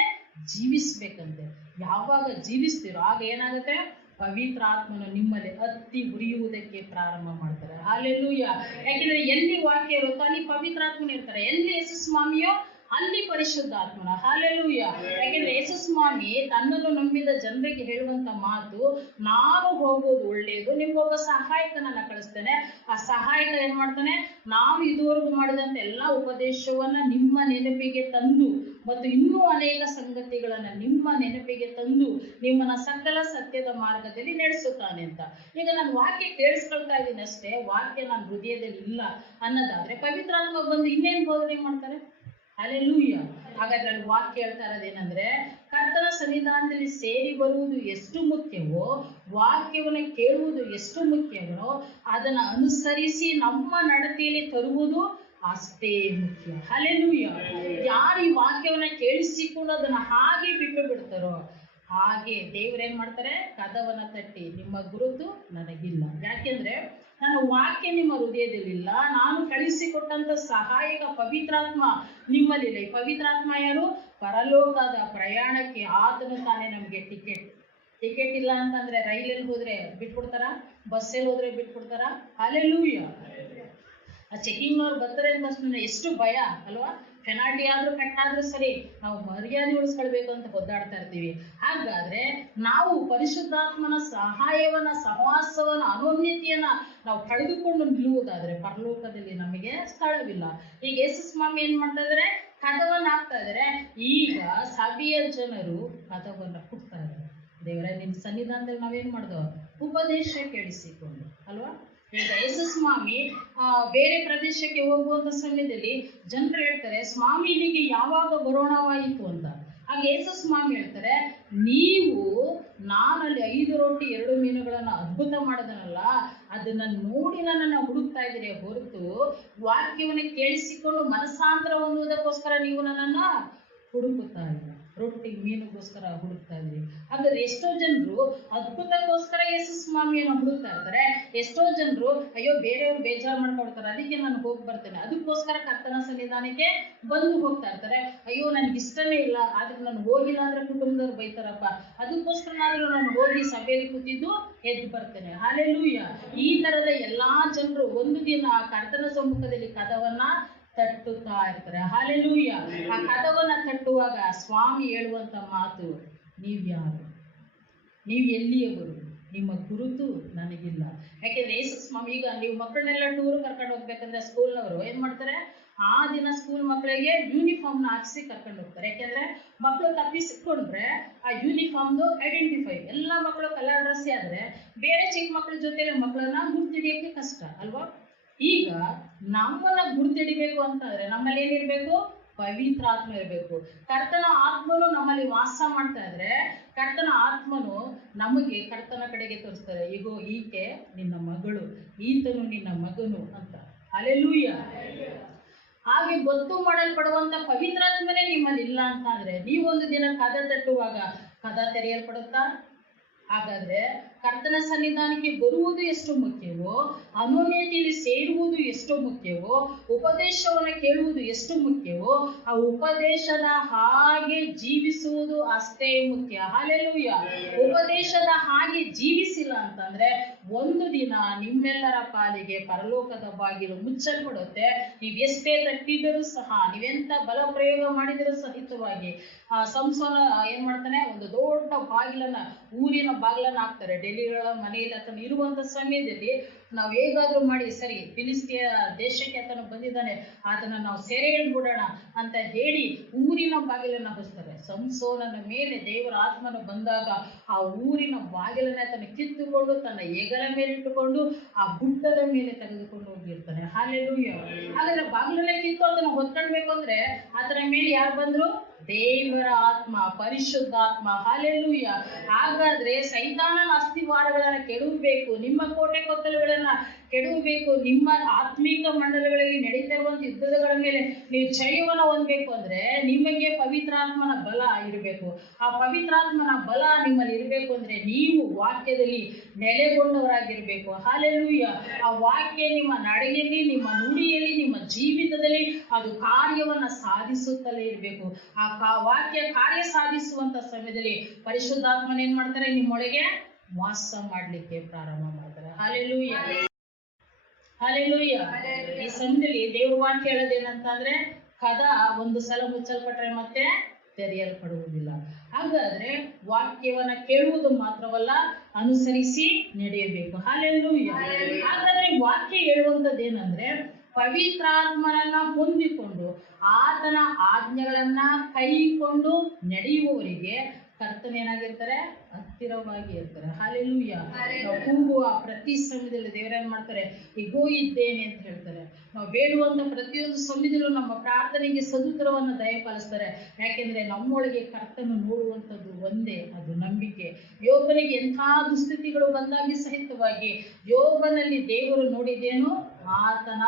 ಜೀವಿಸ್ಬೇಕಂತೆ. ಯಾವಾಗ ಜೀವಿಸ್ತೀರೋ ಆಗ ಏನಾಗುತ್ತೆ? ಪವಿತ್ರ ಆತ್ಮನು ನಿಮ್ಮಲ್ಲಿ ಹತ್ತಿ ಉರಿಯುವುದಕ್ಕೆ ಪ್ರಾರಂಭ ಮಾಡ್ತಾರೆ. ಹಲ್ಲೆಲೂಯಾ. ಯಾಕೆಂದ್ರೆ ಎಲ್ಲಿ ವಾಕ್ಯ ಇರುತ್ತೋ ಅಲ್ಲಿ ಪವಿತ್ರ ಆತ್ಮನ ಇರ್ತಾರೆ. ಎಲ್ಲಿ ಯೇಸು ಸ್ವಾಮಿಯೋ ಅಲ್ಲಿ ಪರಿಶುದ್ಧ ಆತ್ಮನ. ಹಲ್ಲೆಲೂಯಾ. ಯಾಕೆಂದ್ರೆ ಯೇಸು ಸ್ವಾಮಿ ತನ್ನನ್ನು ನಂಬಿದ ಜನರಿಗೆ ಹೇಳುವಂತ ಮಾತು, ನಾನು ಹೋಗೋದು ಒಳ್ಳೆಯದು, ನಿಮ್ಗೊಬ್ಬ ಸಹಾಯಕನನ್ನ ಕಳಿಸ್ತೇನೆ. ಆ ಸಹಾಯಕ ಏನ್ ಮಾಡ್ತಾನೆ? ನಾವು ಇದುವರೆಗೂ ಮಾಡಿದಂತ ಎಲ್ಲಾ ಉಪದೇಶವನ್ನ ನಿಮ್ಮ ನೆನಪಿಗೆ ತಂದು ಮತ್ತು ಇನ್ನೂ ಅನೇಕ ಸಂಗತಿಗಳನ್ನ ನಿಮ್ಮ ನೆನಪಿಗೆ ತಂದು ನಿಮ್ಮನ್ನ ಸಕಲ ಸತ್ಯದ ಮಾರ್ಗದಲ್ಲಿ ನಡೆಸುತ್ತಾನೆ ಅಂತ. ಈಗ ನಾನು ವಾಕ್ಯ ಕೇಳಿಸ್ಕೊಳ್ತಾ ಇದ್ದೀನಿ ಅಷ್ಟೇ, ವಾಕ್ಯ ನನ್ನ ಹೃದಯದಲ್ಲಿ ಇಲ್ಲ ಅನ್ನೋದಾದ್ರೆ ಪವಿತ್ರಾತ್ಮ ಬಂದು ಇನ್ನೇನು ಬೋಧನೆ ಮಾಡ್ತಾರೆ? ಹಲ್ಲೆಲೂಯಾ. ಹಾಗಾದ್ರೆ ಅಲ್ಲಿ ವಾಕ್ಯ ಹೇಳ್ತಾ ಇರೋದೇನಂದ್ರೆ, ಕರ್ತನ ಸನ್ನಿಧಾನದಲ್ಲಿ ಸೇರಿ ಬರುವುದು ಎಷ್ಟು ಮುಖ್ಯವೋ, ವಾಕ್ಯವನ್ನು ಕೇಳುವುದು ಎಷ್ಟು ಮುಖ್ಯವೋ, ಅದನ್ನ ಅನುಸರಿಸಿ ನಮ್ಮ ನಡತೆಯಲ್ಲಿ ತರುವುದು ಅಷ್ಟೇ ಮುಖ್ಯ. ಹಲ್ಲೆಲೂಯಾ. ಯಾರು ಈ ವಾಕ್ಯವನ್ನ ಕೇಳಿಸಿಕೊಂಡು ಅದನ್ನ ಹಾಗೆ ಬಿಟ್ಟು ಬಿಡ್ತಾರೋ, ಹಾಗೆ ದೇವ್ರೇನ್ ಮಾಡ್ತಾರೆ? ಕದವನ್ನ ತಟ್ಟಿ, ನಿಮ್ಮ ಗುರುತು ನನಗಿಲ್ಲ. ಯಾಕೆಂದ್ರೆ ನನ್ನ ವಾಕ್ಯ ನಿಮ್ಮ ಹೃದಯದಲ್ಲಿಲ್ಲ, ನಾನು ಕಳಿಸಿಕೊಟ್ಟಂತ ಸಹಾಯಕ ಪವಿತ್ರಾತ್ಮ ನಿಮ್ಮಲ್ಲಿಲ್ಲ. ಈ ಪವಿತ್ರಾತ್ಮ ಯಾರು? ಪರಲೋಕದ ಪ್ರಯಾಣಕ್ಕೆ ಆತನು ತಾನೇ ನಮ್ಗೆ ಟಿಕೆಟ್ ಇಲ್ಲ ಅಂತಂದ್ರೆ ರೈಲಲ್ಲಿ ಹೋದ್ರೆ ಬಿಟ್ಬಿಡ್ತಾರ? ಬಸ್ಸಲ್ಲಿ ಹೋದ್ರೆ ಬಿಟ್ಬಿಡ್ತಾರ? ಹಲ್ಲೆಲೂಯಾ. ಆ ಚೆಕಿಂಗ್ನವ್ರು ಬರ್ತಾರೆ ಅಂತ ತಕ್ಷಣ ಎಷ್ಟು ಭಯ ಅಲ್ವಾ? ಪೆನಾಲ್ಟಿ ಆದ್ರೂ ಕಟ್ಟಾದ್ರೂ ಸರಿ, ನಾವು ಮರ್ಯಾದೆ ಉಳಿಸ್ಕೊಳ್ಬೇಕು ಅಂತ ಒದ್ದಾಡ್ತಾ ಇರ್ತೀವಿ. ಹಾಗಾದ್ರೆ ನಾವು ಪರಿಶುದ್ಧಾತ್ಮನ ಸಹಾಯವನ್ನ, ಸಹವಾಸವನ್ನ, ಅನೋನ್ಯತೆಯನ್ನ ನಾವು ಪಡೆದುಕೊಂಡು ನಿಲ್ಲುವುದಾದ್ರೆ ಪರಲೋಕದಲ್ಲಿ ನಮಗೆ ಸ್ಥಳವಿಲ್ಲ. ಈಗ ಯೇಸು ಸ್ವಾಮಿ ಏನ್ ಮಾಡ್ತಾ ಇದಾರೆ? ಕದವನ್ನ ಹಾಕ್ತಾ ಇದಾರೆ. ಈಗ ಸಭೆಯ ಜನರು ಕದವನ್ನ ಕೊಡ್ತಾ ಇದ್ದಾರೆ. ದೇವರೇ, ನಿಮ್ ಸನ್ನಿಧಾನದಲ್ಲಿ ನಾವೇನ್ ಮಾಡ್ದೋ? ಉಪದೇಶ ಕೇಳಿಸಿಕೊಂಡು ಅಲ್ವಾ? ಈಗ ಯೇಸು ಸ್ವಾಮಿ ಬೇರೆ ಪ್ರದೇಶಕ್ಕೆ ಹೋಗುವಂತ ಸಮಯದಲ್ಲಿ ಜನರು ಹೇಳ್ತಾರೆ, ಸ್ವಾಮಿ ಇಲ್ಲಿಗೆ ಯಾವಾಗ ಬರೋಣವಾಯಿತು ಅಂತ. ಆಗ ಯೇಸು ಸ್ವಾಮಿ ಹೇಳ್ತಾರೆ, ನೀವು ನಾನಲ್ಲಿ 5 ರೊಟ್ಟಿ 2 ಮೀನುಗಳನ್ನ ಅದ್ಭುತ ಮಾಡೋದನ್ನಲ್ಲ, ಅದನ್ನ ನೋಡಿ ನನ್ನನ್ನು ಹುಡುಕ್ತಾ ಇದ್ದೀರಿ ಹೊರತು ವಾಕ್ಯವನ್ನು ಕೇಳಿಸಿಕೊಂಡು ಮನಸ್ಸಾಂತರ ಹೊಂದುವುದಕ್ಕೋಸ್ಕರ ನೀವು ನನ್ನನ್ನ ಹುಡುಕುತ್ತಾ ಇಲ್ಲ. ರೊಟ್ಟಿ ಮೀನುಗಳು ಸ್ವಾಮಿಗೋಸ್ಕರ ಹುಡುಕ್ತಾ ಇದ್ರಿ. ಹಾಗಾದ್ರೆ ಎಷ್ಟೋ ಜನರು ಅದ್ಭುತಕ್ಕೋಸ್ಕರ ಯೇಸು ಸ್ವಾಮಿಯನ್ನು ಹುಡುಕ್ತಾ ಇರ್ತಾರೆ. ಎಷ್ಟೋ ಜನರು ಅಯ್ಯೋ ಬೇರೆಯವ್ರು ಬೇಜಾರು ಮಾಡ್ಕೊಡ್ತಾರೆ, ಅದಕ್ಕೆ ನಾನು ಹೋಗಿ ಬರ್ತೇನೆ, ಅದಕ್ಕೋಸ್ಕರ ಕರ್ತನ ಸನ್ನಿಧಾನಕ್ಕೆ ಬಂದು ಹೋಗ್ತಾ ಇರ್ತಾರೆ. ಅಯ್ಯೋ ನನ್ಗೆ ಇಷ್ಟನೇ ಇಲ್ಲ, ಅದಕ್ಕೆ ನಾನು ಹೋಗಿಲ್ಲ ಅಂದ್ರೆ ಕುಟುಂಬದವ್ರು ಬೈತಾರಪ್ಪ, ಅದಕ್ಕೋಸ್ಕರನಾದ್ರೂ ನಾನು ಹೋಗಿ ಸಭೆಯಲ್ಲಿ ಕೂತಿದ್ದು ಎದ್ದು ಬರ್ತೇನೆ. ಹಾಲೆಲೂಯ. ಈ ತರದ ಎಲ್ಲಾ ಜನರು ಒಂದು ದಿನ ಕರ್ತನ ಸಮ್ಮುಖದಲ್ಲಿ ಕದವನ್ನ ತಟ್ಟುತ್ತಾ ಇರ್ತಾರೆ. ಹಾಲೆಲೂಯ. ಆ ಕದವನ್ನ ತಟ್ಟುವಾಗ ಸ್ವಾಮಿ ಹೇಳುವಂತ ಮಾತು, ನೀವ್ಯಾರು, ನೀವು ಎಲ್ಲಿಯವರು, ನಿಮ್ಮ ಗುರುತು ನನಗಿಲ್ಲ. ಯಾಕೆಂದ್ರೆ ಯೇಸು ಸ್ವಾಮಿ, ಈಗ ನೀವು ಮಕ್ಕಳನ್ನೆಲ್ಲ ಟೂರ್ ಕರ್ಕೊಂಡು ಹೋಗ್ಬೇಕಂದ್ರೆ ಸ್ಕೂಲ್ನವರು ಏನ್ ಮಾಡ್ತಾರೆ, ಆ ದಿನ ಸ್ಕೂಲ್ ಮಕ್ಕಳಿಗೆ ಯೂನಿಫಾರ್ಮ್ನ ಹಾಕಿಸಿ ಕರ್ಕೊಂಡು ಹೋಗ್ತಾರೆ. ಯಾಕೆಂದ್ರೆ ಮಕ್ಕಳು ತಪ್ಪಿಸಿಕೊಂಡ್ರೆ ಆ ಯೂನಿಫಾರ್ಮ್ದು ಐಡೆಂಟಿಫೈ, ಎಲ್ಲ ಮಕ್ಕಳು ಕಲರ್ ಡ್ರೆಸ್ ಆದ್ರೆ ಬೇರೆ ಚಿಕ್ಕ ಮಕ್ಕಳ ಜೊತೆಲಿ ಮಕ್ಕಳನ್ನ ಗುರ್ತಿಡಿಯೋಕೆ ಕಷ್ಟ ಅಲ್ವಾ. ಈಗ ನಮ್ಮನ್ನ ಗುರ್ತಿಡಿಬೇಕು ಅಂತಂದ್ರೆ ನಮ್ಮಲ್ಲಿ ಏನಿರ್ಬೇಕು, ಪವಿತ್ರ ಆತ್ಮ ಇರಬೇಕು. ಕರ್ತನ ಆತ್ಮನು ನಮ್ಮಲ್ಲಿ ವಾಸ ಮಾಡ್ತಾ ಇದ್ರೆ ಕರ್ತನ ಆತ್ಮನು ನಮಗೆ ಕರ್ತನ ಕಡೆಗೆ ತೋರಿಸ್ತಾರೆ. ಈಗೋ ಈಕೆ ನಿನ್ನ ಮಗಳು, ಈತನು ನಿನ್ನ ಮಗನು ಅಂತ. ಹಲ್ಲೆಲೂಯ. ಹಾಗೆ ಗೊತ್ತು ಮಾಡಲ್ಪಡುವಂತ ಪವಿತ್ರಾತ್ಮನೇ ನಿಮ್ಮಲ್ಲಿ ಇಲ್ಲ ಅಂತ ಅಂದ್ರೆ ನೀವೊಂದು ದಿನ ಕದ ತಟ್ಟುವಾಗ ಕದ ತೆರೆಯಲ್ಪಡುತ್ತಾ? ಹಾಗಾದ್ರೆ ಕರ್ತನ ಸನ್ನಿಧಾನಕ್ಕೆ ಬರುವುದು ಎಷ್ಟು ಮುಖ್ಯವೋ, ಅನೋನ್ಯತೆಯಲ್ಲಿ ಸೇರುವುದು ಎಷ್ಟು ಮುಖ್ಯವೋ, ಉಪದೇಶವನ್ನು ಕೇಳುವುದು ಎಷ್ಟು ಮುಖ್ಯವೋ, ಆ ಉಪದೇಶದ ಹಾಗೆ ಜೀವಿಸುವುದು ಅಷ್ಟೇ ಮುಖ್ಯ. ಹಲ್ಲೆಲೂಯ. ಉಪದೇಶದ ಹಾಗೆ ಜೀವಿಸಿಲ್ಲ ಅಂತಂದ್ರೆ ಒಂದು ದಿನ ನಿಮ್ಮೆಲ್ಲರ ಪಾಲಿಗೆ ಪರಲೋಕದ ಬಾಗಿಲು ಮುಚ್ಚಲ್ಪಡುತ್ತೆ. ನೀವೆಷ್ಟೇ ತಟ್ಟಿದರೂ ಸಹ, ನೀವೆಂತ ಬಲ ಪ್ರಯೋಗ ಮಾಡಿದರೂ ಸಹಿತವಾಗಿ ಸಂಸೋನ ಏನ್ ಮಾಡ್ತಾನೆ, ಒಂದು ದೊಡ್ಡ ಬಾಗಿಲನ್ನ, ಊರಿನ ಬಾಗಿಲನ್ನ ಹಾಕ್ತಾರೆ. ಡೆಲ್ಲಿಗಳ ಮನೆಯಲ್ಲಿ ಆತನ ಇರುವಂತ ಸಮಯದಲ್ಲಿ ನಾವು ಹೇಗಾದ್ರೂ ಮಾಡಿ ಸರಿ ಫಿಲಿಸ್ತಿಯ ದೇಶಕ್ಕೆ ಆತನ ಬಂದಿದ್ದಾನೆ, ಆತನ ನಾವು ಸೆರೆ ಹಿಡ್ಬಿಡೋಣ ಅಂತ ಹೇಳಿ ಊರಿನ ಬಾಗಿಲನ್ನ ಹೊಸ್ತಾರೆ. ಸಂಸೋನನ ಮೇಲೆ ದೇವರ ಆತ್ಮನ ಬಂದಾಗ ಆ ಊರಿನ ಬಾಗಿಲನ್ನ ಆತನ ಕಿತ್ತುಕೊಂಡು ತನ್ನ ಹೆಗಲ ಮೇಲೆ ಇಟ್ಟುಕೊಂಡು ಆ ಗುಡ್ಡದ ಮೇಲೆ ತೆಗೆದುಕೊಂಡು ಹೋಗಿರ್ತಾನೆ. ಹಾಲೆಲೂಯ. ಹಾಗಾದ್ರೆ ಬಾಗಿಲನ್ನ ಕಿತ್ತು ಅದನ್ನ ಹೊತ್ಕೊಳ್ಬೇಕು ಅಂದ್ರೆ ಆತನ ಮೇಲೆ ಯಾರು ಬಂದ್ರು? ದೇವರ ಆತ್ಮ, ಪರಿಶುದ್ಧಾತ್ಮ. ಹಾಲೆಲೂಯ. ಹಾಗಾದ್ರೆ ಸೈತಾನನ ಅಸ್ಥಿವಾರಗಳನ್ನ ಕೆಡವಬೇಕು, ನಿಮ್ಮ ಕೋಟೆ ಕೊತ್ತಲುಗಳನ್ನ ಕೆಡವಬೇಕು, ನಿಮ್ಮ ಆತ್ಮೀಕ ಮಂಡಲಗಳಲ್ಲಿ ನಡೀತಾ ಇರುವಂತ ಯುದ್ಧಗಳ ಮೇಲೆ ನೀವು ಜಯವನ್ನ ಹೊಂದಬೇಕು ಅಂದ್ರೆ ನಿಮಗೆ ಪವಿತ್ರಾತ್ಮನ ಬಲ ಇರಬೇಕು. ಆ ಪವಿತ್ರಾತ್ಮನ ಬಲ ನಿಮ್ಮಲ್ಲಿ ಇರಬೇಕು ಅಂದ್ರೆ ನೀವು ವಾಕ್ಯದಲ್ಲಿ ನೆಲೆಗೊಂಡವರಾಗಿರ್ಬೇಕು. ಹಾಲೆಲೂಯ. ಆ ವಾಕ್ಯ ನಿಮ್ಮ ನಡೆಯಲ್ಲಿ, ನಿಮ್ಮ ನುಡಿಯಲ್ಲಿ, ನಿಮ್ಮ ಜೀವಿತದಲ್ಲಿ ಅದು ಕಾರ್ಯವನ್ನ ಸಾಧಿಸುತ್ತಲೇ ಇರಬೇಕು. ಆ ವಾಕ್ಯ ಕಾರ್ಯ ಸಾಧಿಸುವಂತ ಸಮಯದಲ್ಲಿ ಪರಿಶುದ್ಧಾತ್ಮನ ಏನ್ ಮಾಡ್ತಾರೆ, ನಿಮ್ಮೊಳಗೆ ವಾಸ ಮಾಡ್ಲಿಕ್ಕೆ ಪ್ರಾರಂಭ ಮಾಡ್ತಾರೆ. ಹಾಲೆಲೂಯ. ಹಾಲೆಲೂಯ. ಈ ಸಮಯದಲ್ಲಿ ದೇವ್ರ ವಾಕ್ಯ ಹೇಳೋದೇನಂತಂದ್ರೆ ಕದ ಒಂದು ಸಲ ಮುಚ್ಚಲ್ಪಟ್ರೆ ಮತ್ತೆ ತೆರೆಯಲ್ಪಡುವುದಿಲ್ಲ. ಹಾಗಾದ್ರೆ ವಾಕ್ಯವನ್ನ ಕೇಳುವುದು ಮಾತ್ರವಲ್ಲ, ಅನುಸರಿಸಿ ನಡೆಯಬೇಕು. ಹಾಲೆಲೂಯ. ಹಾಗಾದ್ರೆ ವಾಕ್ಯ ಹೇಳುವಂತದ್ದೇನಂದ್ರೆ ಪವಿತ್ರಾತ್ಮನನ್ನ ಹೊಂದಿಕೊಂಡು ಆತನ ಆಜ್ಞೆಗಳನ್ನ ಕೈಕೊಂಡು ನಡೆಯುವವರಿಗೆ ಕರ್ತನೇನಾಗಿರ್ತಾರೆ, ಹತ್ತಿರವಾಗಿ ಇರ್ತಾರೆ. ಹಾಲೆಲೂಯ. ನಾವು ಕೂಗುವ ಪ್ರತಿ ಸಮಯದಲ್ಲಿ ದೇವರೇನ್ ಮಾಡ್ತಾರೆ, ಈಗೋ ಇದ್ದೇನೆ ಅಂತ ಹೇಳ್ತಾರೆ. ನಾವು ಬೇಡುವಂತ ಪ್ರತಿಯೊಂದು ಸಮಯದಲ್ಲೂ ನಮ್ಮ ಪ್ರಾರ್ಥನೆಗೆ ಸದುತ್ತರವನ್ನು ದಯಪಾಲಿಸ್ತಾರೆ. ಯಾಕೆಂದ್ರೆ ನಮ್ಮೊಳಗೆ ಕರ್ತನು ನೋಡುವಂಥದ್ದು ಒಂದೇ, ಅದು ನಂಬಿಕೆ. ಯೋಬನಿಗೆ ಎಂಥ ದುಸ್ಥಿತಿಗಳು ಬಂದಾಗ ಸಹಿತವಾಗಿ ಯೋಬನಲ್ಲಿ ದೇವರು ನೋಡಿದ್ದೇನು, ಆತನ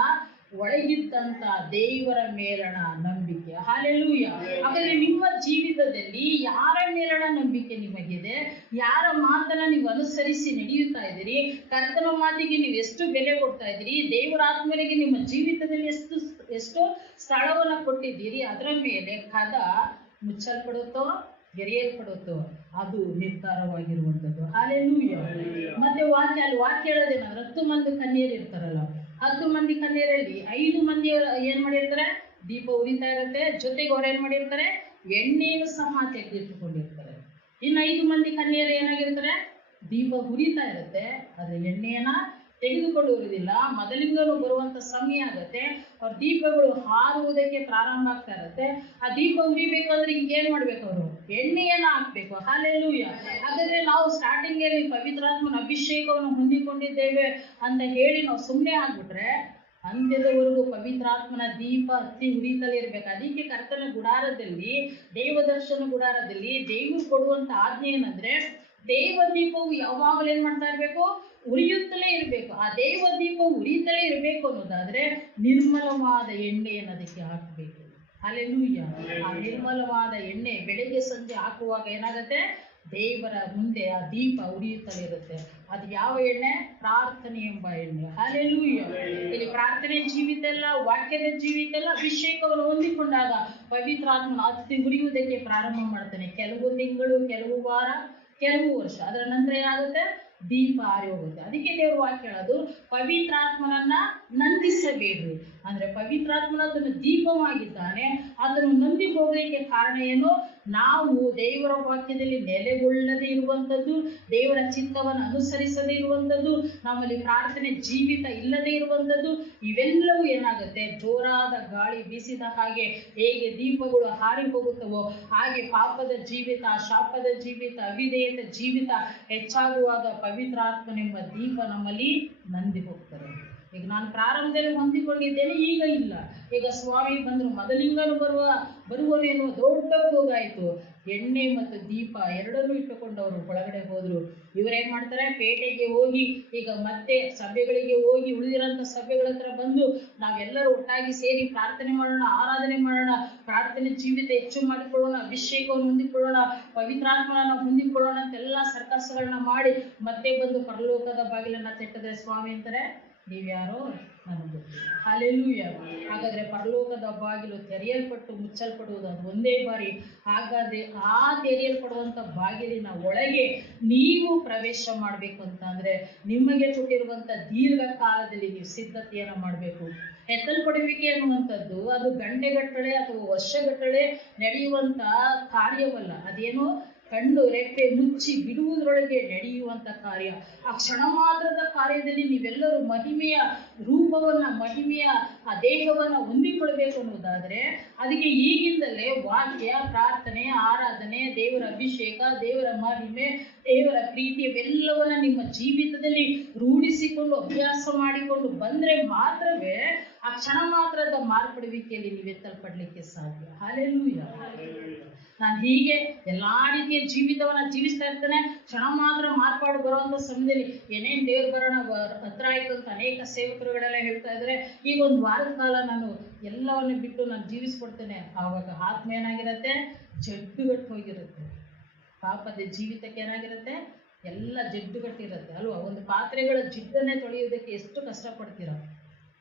ಒಳಗಿದ್ದಂತ ದೇವರ ಮೇಲಣ ನಂಬಿಕೆ. ಹಾಲೆಲೂಯ. ಹಾಗಾದ್ರೆ ನಿಮ್ಮ ಜೀವಿತದಲ್ಲಿ ಯಾರ ಮೇಲಣ ನಂಬಿಕೆ ನಿಮಗಿದೆ, ಯಾರ ಮಾತನ್ನ ನೀವು ಅನುಸರಿಸಿ ನಡೆಯುತ್ತಾ ಇದ್ದೀರಿ, ಕರ್ತನ ಮಾತಿಗೆ ನೀವು ಎಷ್ಟು ಬೆಲೆ ಕೊಡ್ತಾ ಇದ್ದೀರಿ, ದೇವರ ಆತ್ಮನಿಗೆ ನಿಮ್ಮ ಜೀವಿತದಲ್ಲಿ ಎಷ್ಟು ಸ್ಥಳವನ್ನ ಕೊಟ್ಟಿದ್ದೀರಿ, ಅದರ ಮೇಲೆ ಕದ ಮುಚ್ಚಲ್ಪಡುತ್ತೋ ಗೆರೆಯಲ್ಪಡುತ್ತೋ ಅದು ನಿರ್ಧಾರವಾಗಿರುವಂಥದ್ದು. ಹಾಲೆಲೂಯ. ಮತ್ತೆ ವಾಕ್ಯ ಹೇಳೋದೇನಂದ್ರೆ 10 ಮಂದಿ ಕನ್ಯೆಯರು ಇರ್ತಾರಲ್ಲ, 10 ಮಂದಿ ಕನ್ಯೆಯರಲ್ಲಿ 5 ಮಂದಿ ಏನ್ ಮಾಡಿರ್ತಾರೆ, ದೀಪ ಉರಿತಾ ಇರುತ್ತೆ, ಜೊತೆಗೆ ಅವ್ರು ಏನ್ ಮಾಡಿರ್ತಾರೆ, ಎಣ್ಣೆಯನ್ನು ಸಹ ತೆಗೆದಿಟ್ಟುಕೊಂಡಿರ್ತಾರೆ. ಇನ್ನು 5 ಮಂದಿ ಕನ್ಯೆಯರು ಏನಾಗಿರ್ತಾರೆ, ದೀಪ ಉರಿತಾ ಇರುತ್ತೆ, ಅದು ಎಣ್ಣೆಯನ್ನ ತೆಗೆದುಕೊಂಡು ಉರಿದಿಲ್ಲ. ಮೊದಲಿಂದಲೂ ಬರುವಂತ ಸಮಯ ಆಗತ್ತೆ, ಅವ್ರ ದೀಪಗಳು ಹಾರುವುದಕ್ಕೆ ಪ್ರಾರಂಭ ಆಗ್ತಾ ಇರುತ್ತೆ. ಆ ದೀಪ ಉರಿಬೇಕಂದ್ರೆ ಹಿಂಗೇನ್ ಮಾಡ್ಬೇಕು, ಅವರು ಎಣ್ಣೆಯನ್ನ ಹಾಕ್ಬೇಕು. ಹಾಲೆಲೂಯ. ಹಾಗಾದ್ರೆ ನಾವು ಸ್ಟಾರ್ಟಿಂಗ್ ಅಲ್ಲಿ ಪವಿತ್ರಾತ್ಮನ ಅಭಿಷೇಕವನ್ನು ಹೊಂದಿಕೊಂಡಿದ್ದೇವೆ ಅಂತ ಹೇಳಿ ನಾವು ಸುಮ್ಮನೆ ಆಗ್ಬಿಟ್ರೆ ಅಂತ್ಯದವರೆಗೂ ಪವಿತ್ರಾತ್ಮನ ದೀಪ ಹತ್ತಿ ಉರಿತಲೇ ಇರ್ಬೇಕು. ಅದಕ್ಕೆ ಕರ್ತನ ಗುಡಾರದಲ್ಲಿ, ದೇವದರ್ಶನ ಗುಡಾರದಲ್ಲಿ ದೇವರು ಕೊಡುವಂತ ಆಜ್ಞೆ ಏನಂದ್ರೆ ದೇವ ದೀಪವು ಯಾವಾಗಲೂ ಏನ್ ಮಾಡ್ತಾ ಇರ್ಬೇಕು, ಉರಿಯುತ್ತಲೇ ಇರಬೇಕು. ಆ ದೇವ ದೀಪ ಉರಿಯುತ್ತಲೇ ಇರಬೇಕು ಅನ್ನೋದಾದ್ರೆ ನಿರ್ಮಲವಾದ ಎಣ್ಣೆಯನ್ನು ಅದಕ್ಕೆ ಹಾಕಬೇಕು. ಹಲ್ಲೆಲೂಯ. ಆ ನಿರ್ಮಲವಾದ ಎಣ್ಣೆ ಬೆಳಿಗ್ಗೆ ಸಂಜೆ ಹಾಕುವಾಗ ಏನಾಗುತ್ತೆ, ದೇವರ ಮುಂದೆ ಆ ದೀಪ ಉರಿಯುತ್ತಲೇ ಇರುತ್ತೆ. ಅದು ಯಾವ ಎಣ್ಣೆ? ಪ್ರಾರ್ಥನೆ ಎಂಬ ಎಣ್ಣೆ. ಹಲ್ಲೆಲೂಯ. ಇಲ್ಲಿ ಪ್ರಾರ್ಥನೆ ಜೀವಿತ ಎಲ್ಲ, ವಾಕ್ಯದ ಜೀವಿತ ಎಲ್ಲ ಅಭಿಷೇಕವನ್ನು ಹೊಂದಿಕೊಂಡಾಗ ಪವಿತ್ರಾತ್ಮನ ಅತಿ ಉರಿಯುವುದಕ್ಕೆ ಪ್ರಾರಂಭ ಮಾಡ್ತಾನೆ. ಕೆಲವು ತಿಂಗಳು, ಕೆಲವು ವಾರ, ಕೆಲವು ವರ್ಷ, ಅದರ ನಂತರ ಏನಾಗುತ್ತೆ, ದೀಪ ಆರಿ ಹೋಗುತ್ತೆ. ಅದಕ್ಕೆ ದೇವರು ವಾಕ್ಯ ಹೇಳೋದು, ಪವಿತ್ರಾತ್ಮನನ್ನ ನಂದಿಸಬೇಡ್ರಿ. ಅಂದ್ರೆ ಪವಿತ್ರಾತ್ಮನ ದೀಪವಾಗಿದ್ದಾನೆ, ಅದನ್ನು ನಂಬಿ ಹೋಗಲಿಕ್ಕೆ ಕಾರಣ ಏನು? ನಾವು ದೇವರ ವಾಕ್ಯದಲ್ಲಿ ನೆಲೆಗೊಳ್ಳದೇ ಇರುವಂಥದ್ದು, ದೇವರ ಚಿತ್ತವನ್ನು ಅನುಸರಿಸದೇ ಇರುವಂಥದ್ದು, ನಮ್ಮಲ್ಲಿ ಪ್ರಾರ್ಥನೆ ಜೀವಿತ ಇಲ್ಲದೆ ಇರುವಂಥದ್ದು, ಇವೆಲ್ಲವೂ ಏನಾಗುತ್ತೆ, ಜೋರಾದ ಗಾಳಿ ಬೀಸಿದ ಹಾಗೆ ಹೇಗೆ ದೀಪಗಳು ಹಾರಿ ಹೋಗುತ್ತವೋ ಹಾಗೆ ಪಾಪದ ಜೀವಿತ, ಶಾಪದ ಜೀವಿತ, ಅವಿಧೇಯತೆ ಜೀವಿತ ಹೆಚ್ಚಾಗುವಾಗ ಪವಿತ್ರಾತ್ಮನೆಂಬ ದೀಪ ನಮ್ಮಲ್ಲಿ ನಂದಿ ಹೋಗ್ತಾರೆ. ಈಗ ನಾನು ಪ್ರಾರಂಭದಲ್ಲಿ ಹೊಂದಿಕೊಂಡಿದ್ದೇನೆ, ಈಗ ಇಲ್ಲ. ಈಗ ಸ್ವಾಮಿ ಬಂದರು, ಮೊದಲಿಂಗನು ಬರುವನೇನೋ ದೊಡ್ಡ ಕೂಗಾಯಿತು. ಎಣ್ಣೆ ಮತ್ತು ದೀಪ ಎರಡನ್ನೂ ಇಟ್ಟುಕೊಂಡವರು ಒಳಗಡೆ ಹೋದ್ರು. ಇವರೇನ್ ಮಾಡ್ತಾರೆ, ಪೇಟೆಗೆ ಹೋಗಿ, ಈಗ ಮತ್ತೆ ಸಭೆಗಳಿಗೆ ಹೋಗಿ, ಉಳಿದಿರೋಂಥ ಸಭೆಗಳ ಹತ್ರ ಬಂದು ನಾವೆಲ್ಲರೂ ಒಟ್ಟಾಗಿ ಸೇರಿ ಪ್ರಾರ್ಥನೆ ಮಾಡೋಣ, ಆರಾಧನೆ ಮಾಡೋಣ, ಪ್ರಾರ್ಥನೆ ಜೀವಿತ ಹೆಚ್ಚು ಮಾಡಿಕೊಳ್ಳೋಣ, ಅಭಿಷೇಕವನ್ನು ಹೊಂದಿಕೊಳ್ಳೋಣ, ಪವಿತ್ರಾತ್ಮನ ಹೊಂದಿಕೊಳ್ಳೋಣ ಅಂತೆಲ್ಲ ಸರ್ಕಸ್ಗಳನ್ನ ಮಾಡಿ ಮತ್ತೆ ಬಂದು ಪರಲೋಕದ ಬಾಗಿಲನ್ನ ತೆಟ್ಟದ್ರೆ ಸ್ವಾಮಿ ಅಂತಾರೆ, ನೀವ್ಯಾರೋ ನನಗೆ ಗೊತ್ತಿಲ್ಲ. ಹಲ್ಲೆಲೂಯ. ಹಾಗಾದ್ರೆ ಪರಲೋಕದ ಬಾಗಿಲು ತೆರೆಯಲ್ಪಟ್ಟು ಮುಚ್ಚಲ್ಪಡುವುದು ಅದು ಒಂದೇ ಬಾರಿ. ಹಾಗಾದ್ರೆ ಆ ತೆರೆಯಲ್ಪಡುವಂತ ಬಾಗಿಲಿನ ಒಳಗೆ ನೀವು ಪ್ರವೇಶ ಮಾಡಬೇಕು ಅಂತ ಅಂದ್ರೆ ನಿಮಗೆ ಕೊಟ್ಟಿರುವಂತ ದೀರ್ಘಕಾಲದಲ್ಲಿ ನೀವು ಸಿದ್ಧತೆಯನ್ನ ಮಾಡಬೇಕು. ಎತ್ತಲ್ಪಡುವಿಕೆ ಅನ್ನುವಂಥದ್ದು ಅದು ಗಂಟೆಗಟ್ಟಲೆ ಅಥವಾ ವರ್ಷಗಟ್ಟಲೆ ನಡೆಯುವಂತ ಕಾರ್ಯವಲ್ಲ. ಅದೇನು ಕಣ್ಣು ರೆಪ್ಪೆ ಮುಚ್ಚಿ ಬಿಡುವುದರೊಳಗೆ ನಡೆಯುವಂತ ಕಾರ್ಯ. ಆ ಕ್ಷಣ ಮಾತ್ರದ ಕಾರ್ಯದಲ್ಲಿ ನೀವೆಲ್ಲರೂ ಮಹಿಮೆಯ ರೂಪವನ್ನ, ಮಹಿಮೆಯ ಆ ದೇಹವನ್ನ ಹೊಂದಿಕೊಳ್ಬೇಕು ಅನ್ನೋದಾದ್ರೆ ಅದಕ್ಕೆ ಈಗಿಂದಲೇ ವಾಕ್ಯ, ಪ್ರಾರ್ಥನೆ, ಆರಾಧನೆ, ದೇವರ ಅಭಿಷೇಕ, ದೇವರ ಮಹಿಮೆ, ದೇವರ ಪ್ರೀತಿ ಇವೆಲ್ಲವನ್ನ ನಿಮ್ಮ ಜೀವಿತದಲ್ಲಿ ರೂಢಿಸಿಕೊಂಡು ಅಭ್ಯಾಸ ಮಾಡಿಕೊಂಡು ಬಂದ್ರೆ ಮಾತ್ರವೇ ಆ ಕ್ಷಣ ಮಾತ್ರದ ಮಾರ್ಪಡುವಿಕೆಯಲ್ಲಿ ನೀವೆತ್ತಲ್ಪಡ್ಲಿಕ್ಕೆ ಸಾಧ್ಯ. ಹಲ್ಲೆಲೂಯ. ನಾನು ಹೀಗೆ ಎಲ್ಲಾ ರೀತಿಯ ಜೀವಿತವನ್ನ ಜೀವಿಸ್ತಾ ಇರ್ತಾನೆ, ಕ್ಷಣ ಮಾತ್ರ ಮಾರ್ಪಾಡು ಬರುವಂತ ಸಮಯದಲ್ಲಿ ಏನೇನ್ ದೇವ್ರ ಬರೋಣ ಹತ್ರ ಆಯ್ತು ಅಂತ ಅನೇಕ ಸೇವಕರುಗಳೆಲ್ಲ ಹೇಳ್ತಾ ಇದ್ರೆ, ಈಗ ಒಂದು ವಾರದ ಕಾಲ ನಾನು ಎಲ್ಲವನ್ನ ಬಿಟ್ಟು ನಾನು ಜೀವಿಸ್ಕೊಡ್ತೇನೆ. ಆವಾಗ ಆತ್ಮ ಏನಾಗಿರುತ್ತೆ, ಜಡ್ಡುಗಟ್ಟು ಹೋಗಿರುತ್ತೆ. ಪಾಪದ ಜೀವಿತಕ್ಕೆ ಏನಾಗಿರುತ್ತೆ, ಎಲ್ಲ ಜಡ್ಡುಗಟ್ಟಿರುತ್ತೆ ಅಲ್ವಾ. ಒಂದು ಪಾತ್ರೆಗಳ ಜಿಡ್ಡನ್ನೇ ತೊಳೆಯೋದಕ್ಕೆ ಎಷ್ಟು ಕಷ್ಟಪಡ್ತೀರಾ,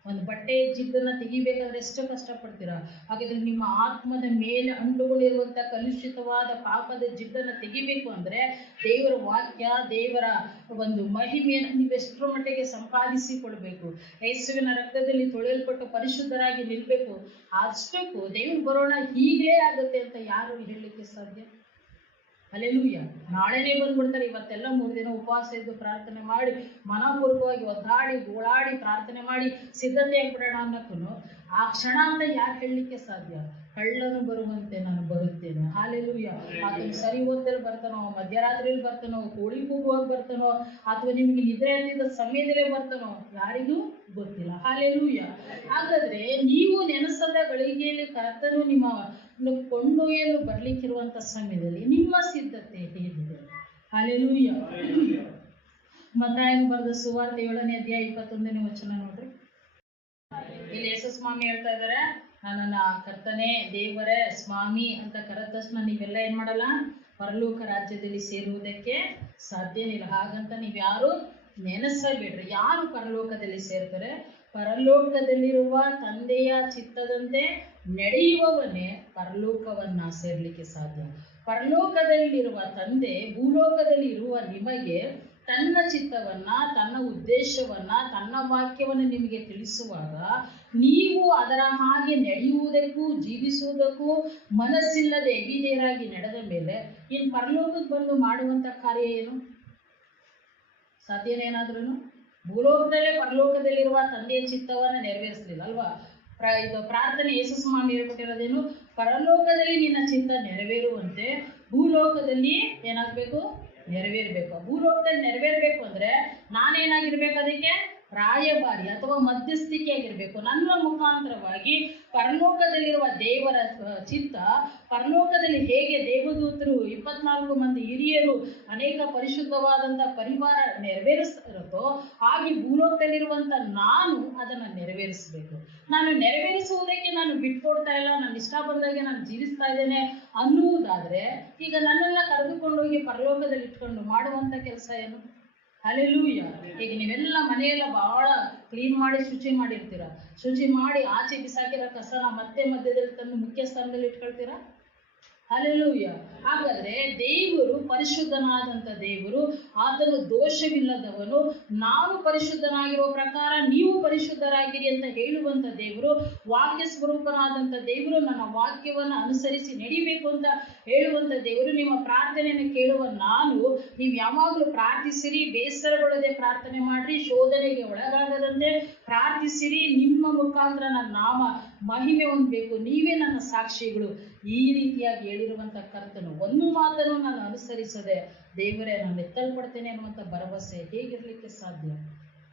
ಒಂದು ಬಟ್ಟೆ ಜಿಡ್ಡನ್ನ ತೆಗಿಬೇಕಾದ್ರೆ ಎಷ್ಟು ಕಷ್ಟಪಡ್ತೀರಾ. ಹಾಗಾದ್ರೆ ನಿಮ್ಮ ಆತ್ಮದ ಮೇಲೆ ಅಂಟುಕೊಂಡಿರುವಂತ ಕಲುಷಿತವಾದ ಪಾಪದ ಜಿಡ್ಡನ್ನ ತೆಗಿಬೇಕು ಅಂದ್ರೆ ದೇವರ ವಾಕ್ಯ, ದೇವರ ಒಂದು ಮಹಿಮೆಯನ್ನು ನೀವೆಷ್ಟರ ಮಟ್ಟಿಗೆ ಸಂಪಾದಿಸಿಕೊಳ್ಬೇಕು. ಯೇಸುವಿನ ರಕ್ತದಲ್ಲಿ ತೊಳೆಯಲ್ಪಟ್ಟು ಪರಿಶುದ್ಧರಾಗಿ ನಿಲ್ಬೇಕು. ಅಷ್ಟಕ್ಕೂ ದೇವ್ರು ಬರೋಣ ಹೀಗೇ ಆಗುತ್ತೆ ಅಂತ ಯಾರು ಹೇಳಲಿಕ್ಕೆ ಸಾಧ್ಯ? ಹಲ್ಲೆಲೂಯ. ನಾಳೆನೇ ಬಂದ್ಬಿಡ್ತಾರೆ. ಇವತ್ತೆಲ್ಲ 3 ದಿನ ಉಪವಾಸ ಇದ್ದು ಪ್ರಾರ್ಥನೆ ಮಾಡಿ ಮನಪೂರ್ವಕವಾಗಿ ಒದ್ದಾಡಿ ಗೋಳಾಡಿ ಪ್ರಾರ್ಥನೆ ಮಾಡಿ ಸಿದ್ಧತೆ ಆಗ್ಬಿಡೋಣ ಅನ್ನಕ್ಕೂ ಆ ಕ್ಷಣ ಅಂತ ಯಾರು ಹೇಳಲಿಕ್ಕೆ ಸಾಧ್ಯ? ಕಳ್ಳನು ಬರುವಂತೆ ನಾನು ಬರುತ್ತೇನೆ. ಹಲ್ಲೆಲೂಯ. ಆತನು ಸರಿ ಹೊತ್ತಲ್ಲಿ ಬರ್ತಾನೋ, ಮಧ್ಯರಾತ್ರಿಯಲ್ಲಿ ಬರ್ತಾನೋ, ಕೋಳಿ ಕೂಗುವಾಗ ಬರ್ತಾನೋ, ಅಥವಾ ನಿಮ್ಗೆ ನಿದ್ರೆ ಹತ್ತಿದ ಸಮಯದಲ್ಲೇ ಬರ್ತಾನೋ ಯಾರಿಗೂ ಗೊತ್ತಿಲ್ಲ. ಹಲ್ಲೆಲೂಯ. ಹಾಗಾದ್ರೆ ನೀವು ನೆನೆಸದ ಗಳಿಗೆಯಲ್ಲಿ ಕರ್ತನು ನಿಮ್ಮ ಕೊಂಡೊಯ್ಯಲು ಬರ್ಲಿಕ್ಕಿರುವಂತ ಸಮಯದಲ್ಲಿ ನಿಮ್ಮ ಸಿದ್ಧತೆ ಹೇಗಿದೆ? ಹಲ್ಲೆಲೂಯ. ಮತ್ತಾಯನು ಬರೆದ ಸುವಾರ್ತೆ 7ನೇ ಅಧ್ಯಾಯ 21ನೇ ವಚನ ನೋಡ್ರಿ. ಇಲ್ಲಿ ಸ್ವಾಮಿ ಹೇಳ್ತಾ ಇದಾರೆ, ನನ್ನನ್ನ ಕರ್ತನೆ, ದೇವರೇ, ಸ್ವಾಮಿ ಅಂತ ಕರೆದ ತಕ್ಷಣ ನೀವೆಲ್ಲ ಏನ್ ಮಾಡಲ್ಲ, ಪರಲೋಕ ರಾಜ್ಯದಲ್ಲಿ ಸೇರುವುದಕ್ಕೆ ಸಾಧ್ಯನಿಲ್ಲ. ಹಾಗಂತ ನೀವ್ಯಾರು ನೆನೆಸಬೇಡ್ರಿ. ಯಾರು ಪರಲೋಕದಲ್ಲಿ ಸೇರ್ತಾರೆ? ಪರಲೋಕದಲ್ಲಿರುವ ತಂದೆಯ ಚಿತ್ತದಂತೆ ನಡೆಯುವವನೇ ಪರಲೋಕವನ್ನ ಸೇರ್ಲಿಕ್ಕೆ ಸಾಧ್ಯ. ಪರಲೋಕದಲ್ಲಿರುವ ತಂದೆ ಭೂಲೋಕದಲ್ಲಿ ಇರುವ ನಿಮಗೆ ತನ್ನ ಚಿತ್ತವನ್ನ, ತನ್ನ ಉದ್ದೇಶವನ್ನ, ತನ್ನ ವಾಕ್ಯವನ್ನು ನಿಮಗೆ ತಿಳಿಸುವಾಗ ನೀವು ಅದರ ಹಾಗೆ ನಡೆಯುವುದಕ್ಕೂ ಜೀವಿಸುವುದಕ್ಕೂ ಮನಸ್ಸಿಲ್ಲದೆ ಅವಿಧೇಯರಾಗಿ ನಡೆದ ಮೇಲೆ ಇನ್ನು ಪರಲೋಕಕ್ಕೆ ಬಂದು ಮಾಡುವಂತ ಕಾರ್ಯ ಏನು? ಸಾಧ್ಯನೇನಾದ್ರೂ? ಭೂಲೋಕದಲ್ಲೇ ಪರಲೋಕದಲ್ಲಿರುವ ತಂದೆಯ ಚಿತ್ತವನ್ನ ನೆರವೇರಿಸಲಿಲ್ಲ ಅಲ್ವಾ? ಇದು ಪ್ರಾರ್ಥನೆ ಯೇಸು ಸ್ವಾಮಿ ಹೇಳ್ಕೊಟ್ಟಿರೋದೇನು? ಪರಲೋಕದಲ್ಲಿ ನಿನ್ನ ಚಿತ್ತ ನೆರವೇರುವಂತೆ ಭೂಲೋಕದಲ್ಲಿ ಏನಾಗಬೇಕು? ನೆರವೇರ್ಬೇಕು. ಭೂಲೋಕದಲ್ಲಿ ನೆರವೇರ್ಬೇಕು ಅಂದ್ರೆ ನಾನೇನಾಗಿರ್ಬೇಕು? ಅದಕ್ಕೆ ರಾಯಭಾರಿ ಅಥವಾ ಮಧ್ಯಸ್ಥಿಕೆಯಾಗಿರ್ಬೇಕು. ನನ್ನ ಮುಖಾಂತರವಾಗಿ ಪರಲೋಕದಲ್ಲಿರುವ ದೇವರ ಚಿತ್ತ, ಪರಲೋಕದಲ್ಲಿ ಹೇಗೆ ದೇವದೂತರು 24 ಮಂದಿ ಹಿರಿಯರು ಅನೇಕ ಪರಿಶುದ್ಧವಾದಂಥ ಪರಿವಾರ ನೆರವೇರಿಸ್ತಿರುತ್ತೋ, ಹಾಗೆ ಭೂಲೋಕದಲ್ಲಿರುವಂಥ ನಾನು ಅದನ್ನು ನೆರವೇರಿಸಬೇಕು. ನಾನು ನೆರವೇರಿಸುವುದಕ್ಕೆ ನಾನು ಬಿಟ್ಕೊಡ್ತಾ ಇಲ್ಲ, ನಾನು ಇಷ್ಟ ಬಂದಾಗೆ ನಾನು ಜೀವಿಸ್ತಾ ಇದ್ದೇನೆ ಅನ್ನುವುದಾದರೆ, ಈಗ ನನ್ನೆಲ್ಲ ಕರೆದುಕೊಂಡೋಗಿ ಪರಲೋಕದಲ್ಲಿ ಇಟ್ಕೊಂಡು ಮಾಡುವಂಥ ಕೆಲಸ ಏನು? ಹಲ್ಲೆಲೂಯ. ಈಗ ನೀವೆಲ್ಲ ಮನೆಯೆಲ್ಲ ಬಹಳ ಕ್ಲೀನ್ ಮಾಡಿ ಶುಚಿ ಮಾಡಿರ್ತೀರ. ಶುಚಿ ಮಾಡಿ ಆಚೆ ಬಿಸಾಕಿರೋ ಕಸನ ಮತ್ತೆ ಮಧ್ಯದಲ್ಲಿ ತಂದು ಮುಖ್ಯ ಸ್ಥಾನದಲ್ಲಿ ಇಟ್ಕೊಳ್ತೀರಾ? ಹಲ್ಲೆಲೂಯ. ಹಾಗಾದ್ರೆ ದೇವರು ಪರಿಶುದ್ಧನಾದಂಥ ದೇವರು, ಆತನು ದೋಷವಿಲ್ಲದವನು. ನಾನು ಪರಿಶುದ್ಧನಾಗಿರುವ ಪ್ರಕಾರ ನೀವು ಪರಿಶುದ್ಧರಾಗಿರಿ ಅಂತ ಹೇಳುವಂಥ ದೇವರು, ವಾಕ್ಯ ಸ್ವರೂಪನಾದಂಥ ದೇವರು, ನನ್ನ ವಾಕ್ಯವನ್ನು ಅನುಸರಿಸಿ ನಡಿಬೇಕು ಅಂತ ಹೇಳುವಂಥ ದೇವರು. ನಿಮ್ಮ ಪ್ರಾರ್ಥನೆಯನ್ನು ಕೇಳುವ ನಾನು, ನೀವು ಯಾವಾಗಲೂ ಪ್ರಾರ್ಥಿಸಿರಿ, ಬೇಸರಗೊಳ್ಳದೆ ಪ್ರಾರ್ಥನೆ ಮಾಡ್ರಿ, ಶೋಧನೆಗೆ ಒಳಗಾಗದಂತೆ ಪ್ರಾರ್ಥಿಸಿರಿ, ನಿಮ್ಮ ಮುಖಾಂತರ ನನ್ನ ನಾಮ ಮಹಿಮೆ ಹೊಂದಬೇಕು, ನೀವೇ ನನ್ನ ಸಾಕ್ಷಿಗಳು. ಈ ರೀತಿಯಾಗಿ ಹೇಳಿರುವಂಥ ಕರ್ತನು ಒಂದು ಮಾತನ್ನು ನಾನು ಅನುಸರಿಸದೆ ದೇವರೇ ನಾನು ಎತ್ತಲ್ಪಡ್ತೇನೆ ಅನ್ನುವಂಥ ಭರವಸೆ ಹೇಗಿರಲಿಕ್ಕೆ ಸಾಧ್ಯ?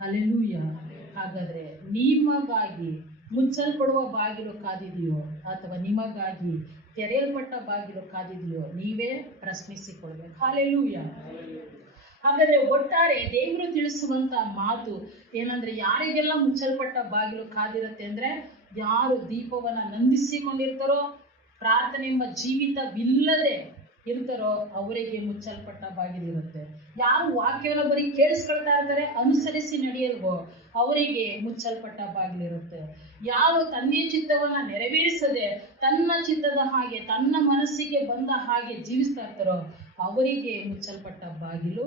ಹಲ್ಲೆಲೂಯ. ಹಾಗಾದ್ರೆ ನಿಮಗಾಗಿ ಮುಚ್ಚಲ್ಪಡುವ ಬಾಗಿಲು ಕಾದಿದೆಯೋ ಅಥವಾ ನಿಮಗಾಗಿ ತೆರೆಯಲ್ಪಟ್ಟ ಬಾಗಿಲು ಕಾದಿದೆಯೋ? ನೀವೇ ಪ್ರಶ್ನಿಸಿಕೊಳ್ಬೇಕು. ಹಲ್ಲೆಲೂಯ. ಹಾಗಾದ್ರೆ ಒಟ್ಟಾರೆ ದೇವರು ತಿಳಿಸುವಂತ ಮಾತು ಏನಂದ್ರೆ, ಯಾರಿಗೆಲ್ಲ ಮುಚ್ಚಲ್ಪಟ್ಟ ಬಾಗಿಲು ಕಾದಿರುತ್ತೆ ಅಂದ್ರೆ, ಯಾರು ದೀಪವನ್ನ ನಂದಿಸಿಕೊಂಡಿರ್ತಾರೋ, ಪ್ರಾರ್ಥನೆ ಎಂಬ ಜೀವಿತವಿಲ್ಲದೆ ಇರ್ತಾರೋ ಅವರಿಗೆ ಮುಚ್ಚಲ್ಪಟ್ಟ ಬಾಗಿಲಿರುತ್ತೆ. ಯಾರು ವಾಕ್ಯವನ್ನು ಬರೀ ಕೇಳಿಸ್ಕೊಳ್ತಾ ಇರ್ತಾರೆ, ಅನುಸರಿಸಿ ನಡೆಯಲ್ವೋ ಅವರಿಗೆ ಮುಚ್ಚಲ್ಪಟ್ಟ ಬಾಗಿಲಿರುತ್ತೆ. ಯಾರು ತಂದೆಯ ಚಿತ್ತವನ್ನ ನೆರವೇರಿಸದೆ ತನ್ನ ಚಿತ್ತದ ಹಾಗೆ ತನ್ನ ಮನಸ್ಸಿಗೆ ಬಂದ ಹಾಗೆ ಜೀವಿಸ್ತಾ ಇರ್ತಾರೋ ಅವರಿಗೆ ಮುಚ್ಚಲ್ಪಟ್ಟ ಬಾಗಿಲು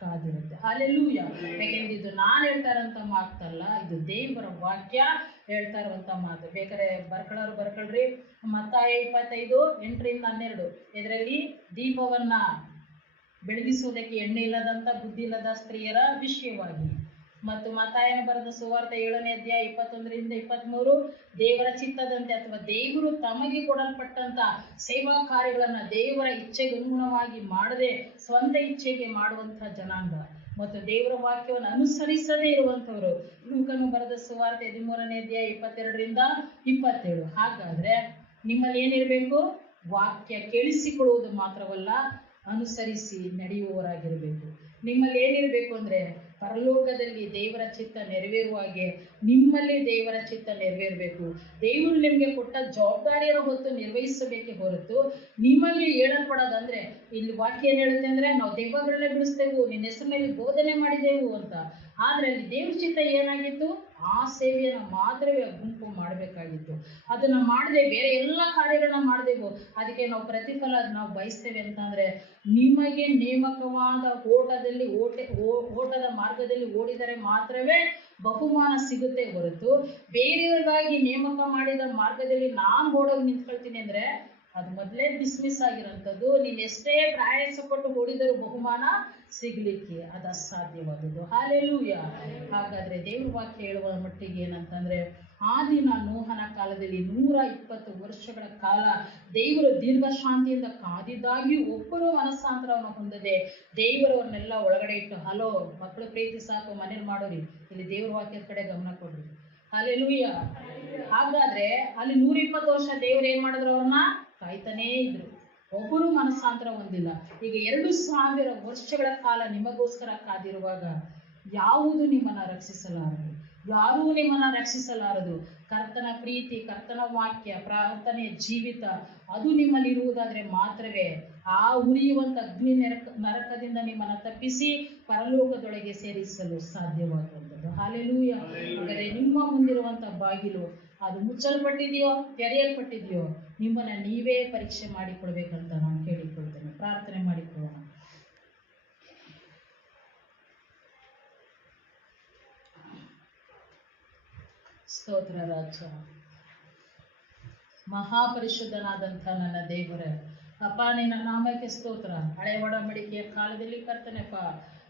ಕಾದಿರುತ್ತೆ. ಹಲ್ಲೆಲೂಯ. ಯಾಕೆಂದ್ರೆ ಇದು ನಾನು ಹೇಳ್ತಾ ಇರೋಂಥ ಮಾತಲ್ಲ, ಇದು ದೇವರ ವಾಕ್ಯ ಹೇಳ್ತಾ ಇರುವಂತ ಮಾತು. ಬೇಕಾದ್ರೆ ಬರ್ಕೊಳ್ರಿ. ಮತ್ತಾಯ 25:8-12 ಇದರಲ್ಲಿ ದೀಪವನ್ನ ಬೆಳಗಿಸುವುದಕ್ಕೆ ಎಣ್ಣೆ ಇಲ್ಲದಂತ ಬುದ್ಧಿ ಇಲ್ಲದ ಸ್ತ್ರೀಯರ ವಿಷಯವಾಗಿ, ಮತ್ತು ಮತ್ತಾಯನ ಬರೆದ ಸುವಾರ್ತೆ 7ನೇ ಅಧ್ಯಾಯ 21-23 ದೇವರ ಚಿತ್ತದಂತೆ ಅಥವಾ ದೇವರು ತಮಗೆ ಕೊಡಲ್ಪಟ್ಟಂತ ಸೇವಾ ಕಾರ್ಯಗಳನ್ನ ದೇವರ ಇಚ್ಛೆಗೆ ಅನುಗುಣವಾಗಿ ಮಾಡದೆ ಸ್ವಂತ ಇಚ್ಛೆಗೆ ಮಾಡುವಂತಹ ಜನಾಂಗ, ಮತ್ತು ದೇವರ ವಾಕ್ಯವನ್ನು ಅನುಸರಿಸದೇ ಇರುವಂತವರು. ಲೂಕನು ಬರೆದ ಸುವಾರ್ತೆ 13ನೇ ಅಧ್ಯಾಯ 22-27. ಹಾಗಾದ್ರೆ ನಿಮ್ಮಲ್ಲಿ ಏನಿರಬೇಕು? ವಾಕ್ಯ ಕೇಳಿಸಿಕೊಳ್ಳುವುದು ಮಾತ್ರವಲ್ಲ, ಅನುಸರಿಸಿ ನಡೆಯುವವರಾಗಿರಬೇಕು. ನಿಮ್ಮಲ್ಲಿ ಏನಿರಬೇಕು ಅಂದ್ರೆ, ಪರಲೋಕದಲ್ಲಿ ದೇವರ ಚಿತ್ತ ನೆರವೇರುವ ಹಾಗೆ ನಿಮ್ಮಲ್ಲಿ ದೇವರ ಚಿತ್ತ ನೆರವೇರಬೇಕು. ದೇವರು ನಿಮಗೆ ಕೊಟ್ಟ ಜವಾಬ್ದಾರಿಯನ್ನು ಹೊತ್ತು ನಿರ್ವಹಿಸಬೇಕೇ ಹೊರತು ನಿಮಗೆ ಹೇಳಲ್ಪಡೋದಂದ್ರೆ, ಇಲ್ಲಿ ವಾಕ್ಯ ಏನು ಹೇಳುತ್ತೆ ಅಂದ್ರೆ, ನಾವು ದೆವ್ವಗಳನ್ನೇ ಬಿಡಿಸ್ತೇವೆ, ನಿನ್ನ ಹೆಸರಿನಲ್ಲಿ ಬೋಧನೆ ಮಾಡಿದೆವು ಅಂತ. ಆದ್ರೆ ಅಲ್ಲಿ ದೇವ್ರ ಚಿತ್ತ ಏನಾಗಿತ್ತು? ಆ ಸೇವೆಯನ್ನು ಮಾತ್ರವೇ ಗುಂಪು ಮಾಡಬೇಕಾಗಿತ್ತು. ಅದನ್ನ ಮಾಡದೆ ಬೇರೆ ಎಲ್ಲ ಕಾರ್ಯಗಳನ್ನ ಮಾಡಿದೆವು, ಅದಕ್ಕೆ ನಾವು ಪ್ರತಿಫಲ ನಾವು ಬಯಸ್ತೇವೆ ಅಂತಂದ್ರೆ, ನಿಮಗೆ ನೇಮಕವಾದ ಓಟದ ಮಾರ್ಗದಲ್ಲಿ ಓಡಿದರೆ ಮಾತ್ರವೇ ಬಹುಮಾನ ಸಿಗುತ್ತೆ ಹೊರತು ಬೇರೆಯವರಿಗಾಗಿ ನೇಮಕ ಮಾಡಿದ ಮಾರ್ಗದಲ್ಲಿ ನಾನು ಓಡೋಗಿ ನಿಂತ್ಕೊಳ್ತೀನಿ ಅಂದ್ರೆ ಅದು ಮೊದಲೇ ಡಿಸ್ಮಿಸ್ ಆಗಿರೋಂಥದ್ದು. ನೀನು ಎಷ್ಟೇ ಪ್ರಯಾಸ ಪಟ್ಟು ಓಡಿದರೂ ಬಹುಮಾನ ಸಿಗ್ಲಿಕ್ಕೆ ಅದು ಅಸಾಧ್ಯವಾದದ್ದು. ಹಲ್ಲೆಲೂಯ. ಹಾಗಾದ್ರೆ ದೇವ್ರ ವಾಕ್ಯ ಹೇಳುವ ಮಟ್ಟಿಗೆ ಏನಂತಂದ್ರೆ, ಆ ದಿನ ನೋಹನ ಕಾಲದಲ್ಲಿ 120 ವರ್ಷಗಳ ಕಾಲ ದೇವರು ದೀರ್ಘ ಶಾಂತಿಯಿಂದ ಕಾದಿದ್ದಾಗಿ ಒಬ್ಬರು ಮನಸ್ಸಾಂತರವನ್ನು ಹೊಂದದೆ ದೇವರವನ್ನೆಲ್ಲ ಒಳಗಡೆ ಇಟ್ಟು, ಹಲೋ ಮಕ್ಕಳು ಪ್ರೀತಿ ಸಾಕು ಮನೇಲಿ ಮಾಡೋರಿ, ಇಲ್ಲಿ ದೇವ್ರ ವಾಕ್ಯದ ಕಡೆ ಗಮನ ಕೊಡ್ರಿ. ಹಲ್ಲೆಲೂಯ. ಹಾಗಾದ್ರೆ ಅಲ್ಲಿ 120 ವರ್ಷ ದೇವ್ರು ಏನ್ ಮಾಡಿದ್ರು? ಅವ್ರನ್ನ ಕಾಯ್ತಾನೇ ಇದ್ರು, ಒಬ್ಬರು ಮನಸ್ಸಾಂತರ ಹೊಂದಿಲ್ಲ. ಈಗ 2000 ವರ್ಷಗಳ ಕಾಲ ನಿಮಗೋಸ್ಕರ ಕಾದಿರುವಾಗ ಯಾವುದು ನಿಮ್ಮನ್ನ ರಕ್ಷಿಸಲಾರದು, ಯಾರೂ ನಿಮ್ಮನ್ನ ರಕ್ಷಿಸಲಾರದು. ಕರ್ತನ ಪ್ರೀತಿ, ಕರ್ತನ ವಾಕ್ಯ, ಪ್ರಾರ್ಥನೆ ಜೀವಿತ ಅದು ನಿಮ್ಮಲ್ಲಿ ಇರುವುದಾದ್ರೆ ಮಾತ್ರವೇ ಆ ಉರಿಯುವಂತ ಅಗ್ನಿ ನರಕದಿಂದ ನಿಮ್ಮನ್ನ ತಪ್ಪಿಸಿ ಪರಲೋಕದೊಳಗೆ ಸೇರಿಸಲು ಸಾಧ್ಯವಾಗುವಂಥದ್ದು. ಹಲ್ಲೆಲೂಯ. ಹಾಗಾದ್ರೆ ನಿಮ್ಮ ಮುಂದಿರುವಂತ ಬಾಗಿಲು ಅದು ಮುಚ್ಚಲ್ಪಟ್ಟಿದೆಯೋ ತೆರೆಯಲ್ಪಟ್ಟಿದೆಯೋ ನಿಮ್ಮನ್ನ ನೀವೇ ಪರೀಕ್ಷೆ ಮಾಡಿಕೊಳ್ಬೇಕಂತ ನಾನು ಕೇಳಿಕೊಳ್ತೇನೆ. ಪ್ರಾರ್ಥನೆ ಮಾಡಿಕೊಳ್ಳೋಣ. ಸ್ತೋತ್ರ ರಾಜ, ಮಹಾಪರಿಶುದ್ಧನಾದಂಥ ನನ್ನ ದೇವರೇ, ಅಪ್ಪ ನಿನ್ನ ನಾಮಕ್ಕೆ ಸ್ತೋತ್ರ. ಹಳೆ ಒಡಂಬಡಿಕೆಯ ಕಾಲದಲ್ಲಿ ಕರ್ತನೆಪ್ಪ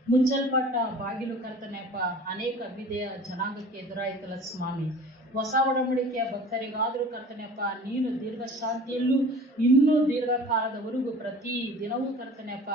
ಮುಚ್ಚಲ್ಪಟ್ಟ ಬಾಗಿಲು ಕರ್ತನೆಪ್ಪ ಅನೇಕ ವಿಧೆಯ ಜನಾಂಗಕ್ಕೆ ಎದುರಾಯ್ತಲ್ಲ ಸ್ವಾಮಿ. ಹೊಸ ಒಡಂಬಡಿಕೆಯ ಭಕ್ತರಿಗಾದರೂ ಕರ್ತನೆಯಪ್ಪ ನೀನು ದೀರ್ಘ ಶಾಂತಿಯಲ್ಲೂ ಇನ್ನೂ ದೀರ್ಘಕಾಲದವರೆಗೂ ಪ್ರತಿ ದಿನವೂ ಕರ್ತನೆಯಪ್ಪ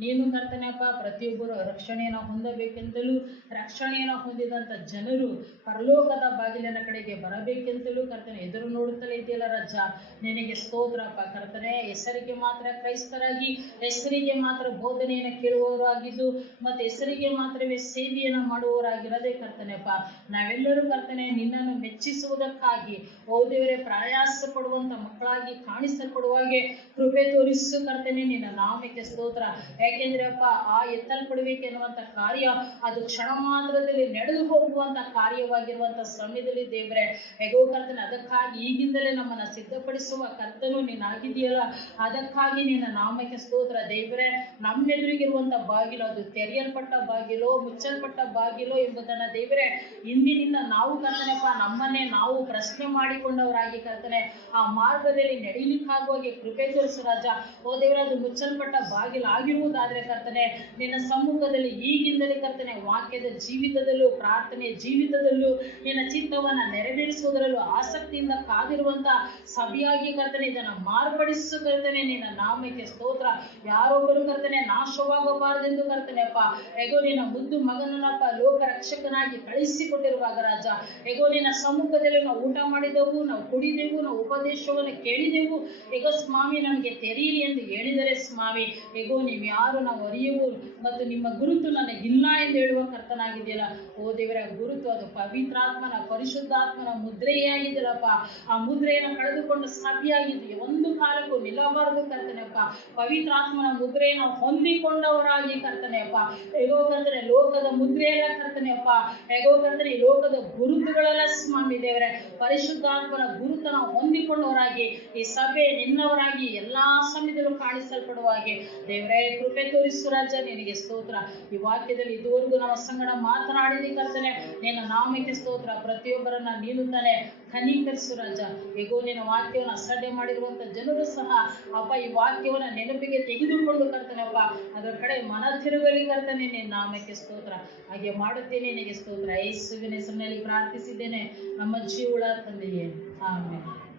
ನೀನು ಕರ್ತನೆಯಪ್ಪ ಪ್ರತಿಯೊಬ್ಬರು ರಕ್ಷಣೆಯನ್ನು ಹೊಂದಬೇಕೆಂತಲೂ ರಕ್ಷಣೆಯನ್ನು ಹೊಂದಿದಂಥ ಜನರು ಪರಲೋಕದ ಬಾಗಿಲಿನ ಕಡೆಗೆ ಬರಬೇಕೆಂತಲೂ ಕರ್ತನೆ ಎದುರು ನೋಡುತ್ತಲೇ ಇದೆಯಲ್ಲ ರಾಜ. ನಿನಗೆ ಸ್ತೋತ್ರಪ್ಪ ಕರ್ತನೆ. ಹೆಸರಿಗೆ ಮಾತ್ರ ಕ್ರೈಸ್ತರಾಗಿ, ಹೆಸರಿಗೆ ಮಾತ್ರ ಬೋಧನೆಯನ್ನು ಕೇಳುವವರಾಗಿದ್ದು ಮತ್ತು ಹೆಸರಿಗೆ ಮಾತ್ರವೇ ಸೇವೆಯನ್ನು ಮಾಡುವವರಾಗಿರದೆ ಕರ್ತನೆಯಪ್ಪ ನಾವೆಲ್ಲರೂ ಕರ್ತನೆ ನಿನ್ನನ್ನು ಮೆಚ್ಚಿಸುವುದಕ್ಕಾಗಿ ಓ ದೇವರೇ ಪ್ರಯಾಸ ಪಡುವಂಥ ಮಕ್ಕಳಾಗಿ ಕಾಣಿಸಲ್ಪಡುವಾಗೆ ಕೃಪೆ ತೋರಿಸು ಕರ್ತನೆ. ನಿನ್ನ ನಾಮಕ್ಕೆ ಸ್ತೋತ್ರ. ಯಾಕೆಂದ್ರೆ ಅಪ್ಪ ಆ ಎತ್ತಲ್ಪಡುವಿಕೆ ಎನ್ನುವಂಥ ಕಾರ್ಯ ಅದು ಕ್ಷಣ ಮಾತ್ರದಲ್ಲಿ ನಡೆದು ಹೋಗುವಂಥ ಕಾರ್ಯವಾಗಿರುವಂಥ ಸಮಯದಲ್ಲಿ ದೇವರೇ ಹೇಗೋ ಕರ್ತನೆ ಅದಕ್ಕಾಗಿ ಈಗಿಂದಲೇ ನಮ್ಮನ್ನು ಸಿದ್ಧಪಡಿಸುವ ಕರ್ತನು ನೀನಾಗಿದೆಯಲ್ಲ, ಅದಕ್ಕಾಗಿ ನಿನ್ನ ನಾಮಕ್ಕೆ ಸ್ತೋತ್ರ ದೇವರೇ. ನಮ್ಮೆದುರಿಗಿರುವಂಥ ಬಾಗಿಲು ಅದು ತೆರೆಯಲ್ಪಟ್ಟ ಬಾಗಿಲೋ ಮುಚ್ಚಲ್ಪಟ್ಟ ಬಾಗಿಲೋ ಎಂಬುದನ್ನು ದೇವರೇ ಇಂದಿನಿಂದ ನಾವು ಕರ್ತನೆಪ್ಪ ನಮ್ಮನ್ನೇ ನಾವು ಪ್ರಶ್ನೆ ಮಾಡಿಕೊಂಡವರಾಗಿ ಕರ್ತನೆ ಆ ಮಾರ್ಗದಲ್ಲಿ ನಡೀಲಿಕ್ಕಾಗುವಾಗೆ ಕೃಪೆ ತೋರಿಸು ರಾಜ. ಓ ದೇವರೇ ಅದು ಮುಚ್ಚಲ್ಪಟ್ಟ ಬಾಗಿಲಾಗಿರುವುದಾದ್ರೆ ಕರ್ತನೆ ನಿನ್ನ ಸಮ್ಮುಖದಲ್ಲಿ ಈಗಿಂದಲೇ ಕರ್ತನೆ ವಾಕ್ಯದ ಜೀವಿತದಲ್ಲೂ ಪ್ರಾರ್ಥನೆಯ ಜೀವಿತದಲ್ಲೂ ನಿನ್ನ ಚಿತ್ತವನ್ನು ನೆರವೇರಿಸುವುದರಲ್ಲೂ ಆಸಕ್ತಿಯಿಂದ ಕಾದಿರುವಂತ ಸಭೆಯಾಗಿ ಕರ್ತನೆ ಇದನ್ನು ಮಾರ್ಪಡಿಸು ಕರ್ತನೆ. ನಿನ್ನ ನಾಮಕ್ಕೆ ಸ್ತೋತ್ರ. ಯಾರೊಬ್ಬರು ಕರ್ತನೆ ನಾಶವಾಗಬಾರದೆಂದು ಕರ್ತನೆ ಅಪ್ಪ ಹೇಗೋ ನಿನ್ನ ಮುದ್ದು ಮಗನನ್ನಪ್ಪ ಲೋಕ ರಕ್ಷಕನಾಗಿ ಕಳಿಸಿಕೊಟ್ಟಿರುವಾಗ ರಾಜ ಹೇಗೋ ನಿನ್ನ ಸಮ್ಮುಖದಲ್ಲಿ ನಾವು ಊಟ ಮಾಡಿದೆವು, ನಾವು ಕುಡಿದೆವು, ನಾವು ಉಪದೇಶವನ್ನು ಕೇಳಿದೆವು. ಹೇಗೋ ಸ್ವಾಮಿ ನಮಗೆ ತೆರೀಲಿ ಎಂದು ಹೇಳಿದರೆ ಸ್ವಾಮಿ ಹೇಗೋ ನೀವು ಯಾರು ನಾವು ಅರಿಯುವು ಮತ್ತು ನಿಮ್ಮ ಗುರುತು ನನಗಿಲ್ಲ ಎಂದು ಹೇಳುವ ಕರ್ತನಾಗಿದೆಯಲ್ಲ. ಓ ದೇವರ ಗುರುತು ಅದು ಪವಿತ್ರಾತ್ಮನ ಪರಿಶುದ್ಧಾತ್ಮನ ಮುದ್ರೆಯಾಗಿದೆಯಲ್ಲಪ್ಪ. ಆ ಮುದ್ರೆಯನ್ನು ಕಳೆದುಕೊಂಡು ಸಭೆಯಾಗಿದ್ದು ಒಂದು ಕಾಲಕ್ಕೂ ನಿಲ್ಲಬಾರದು ಕರ್ತನೆಯಪ್ಪ. ಪವಿತ್ರಾತ್ಮನ ಮುದ್ರೆಯನ್ನು ಹೊಂದಿಕೊಂಡವರಾಗಿ ಕರ್ತನೆಯಪ್ಪ ಹೇಗೋ ಕರ್ತನೆ ಲೋಕದ ಮುದ್ರೆಯಲ್ಲ ಕರ್ತನೆಯಪ್ಪ ಹೇಗೋ ಕರ್ತನೆ ಲೋಕದ ಗುರುತುಗಳೆಲ್ಲ ಸ್ವಾಮಿ ದೇವರೇ ಪರಿಶುದ್ಧಾತ್ಮನ ಗುರುತನ್ನು ಹೊಂದಿಕೊಂಡವರಾಗಿ ಈ ಸಭೆ ನಿನ್ನವರಾಗಿ ಎಲ್ಲಾ ಸಮಯದಲ್ಲೂ ಕಾಣಿಸಲ್ಪಡುವ ಹಾಗೆ ದೇವರೇ ಕೃಪೆ ತೋರಿಸು ರಾಜ. ನಿನಗೆ ಸ್ತೋತ್ರ. ಈ ವಾಕ್ಯದಲ್ಲಿ ಇದುವರೆಗೂ ನಮ್ಮ ಸಂಗಡ ಮಾತನಾಡಿದಿ ಕರ್ತನೆ ನಿನ್ನ ನಾಮಕ್ಕೆ ಸ್ತೋತ್ರ. ಪ್ರತಿಯೊಬ್ಬರನ್ನ ನೀನು ತಾನೆ ಕನಿಕರಿಸು ರಾಜ. ಹೇಗೋ ನಿನ್ನ ವಾಕ್ಯವನ್ನು ಅಸಡ್ಡೆ ಮಾಡಿರುವಂತ ಜನರು ಸಹ ಅಪ್ಪ ಈ ವಾಕ್ಯವನ್ನ ನೆನಪಿಗೆ ತೆಗೆದುಕೊಂಡು ಕರ್ತನೆಪ್ಪ ಅದರ ಕಡೆ ಮನ ತಿರುಗಲಿ ಕರ್ತನೆ. ನಿನ್ನ ನಾಮಕ್ಕೆ ಸ್ತೋತ್ರ. ಹಾಗೆ ಮಾಡುತ್ತೇನೆ. ನಿನಗೆ ಸ್ತೋತ್ರ. ಯೇಸುವಿನ ಹೆಸರಿನಲ್ಲಿ ಪ್ರಾರ್ಥಿಸಿದ್ದೇನೆ ನಮ್ಮ ಜೀವಳ ತಂದೆಯೇ, ಆಮೆನ್.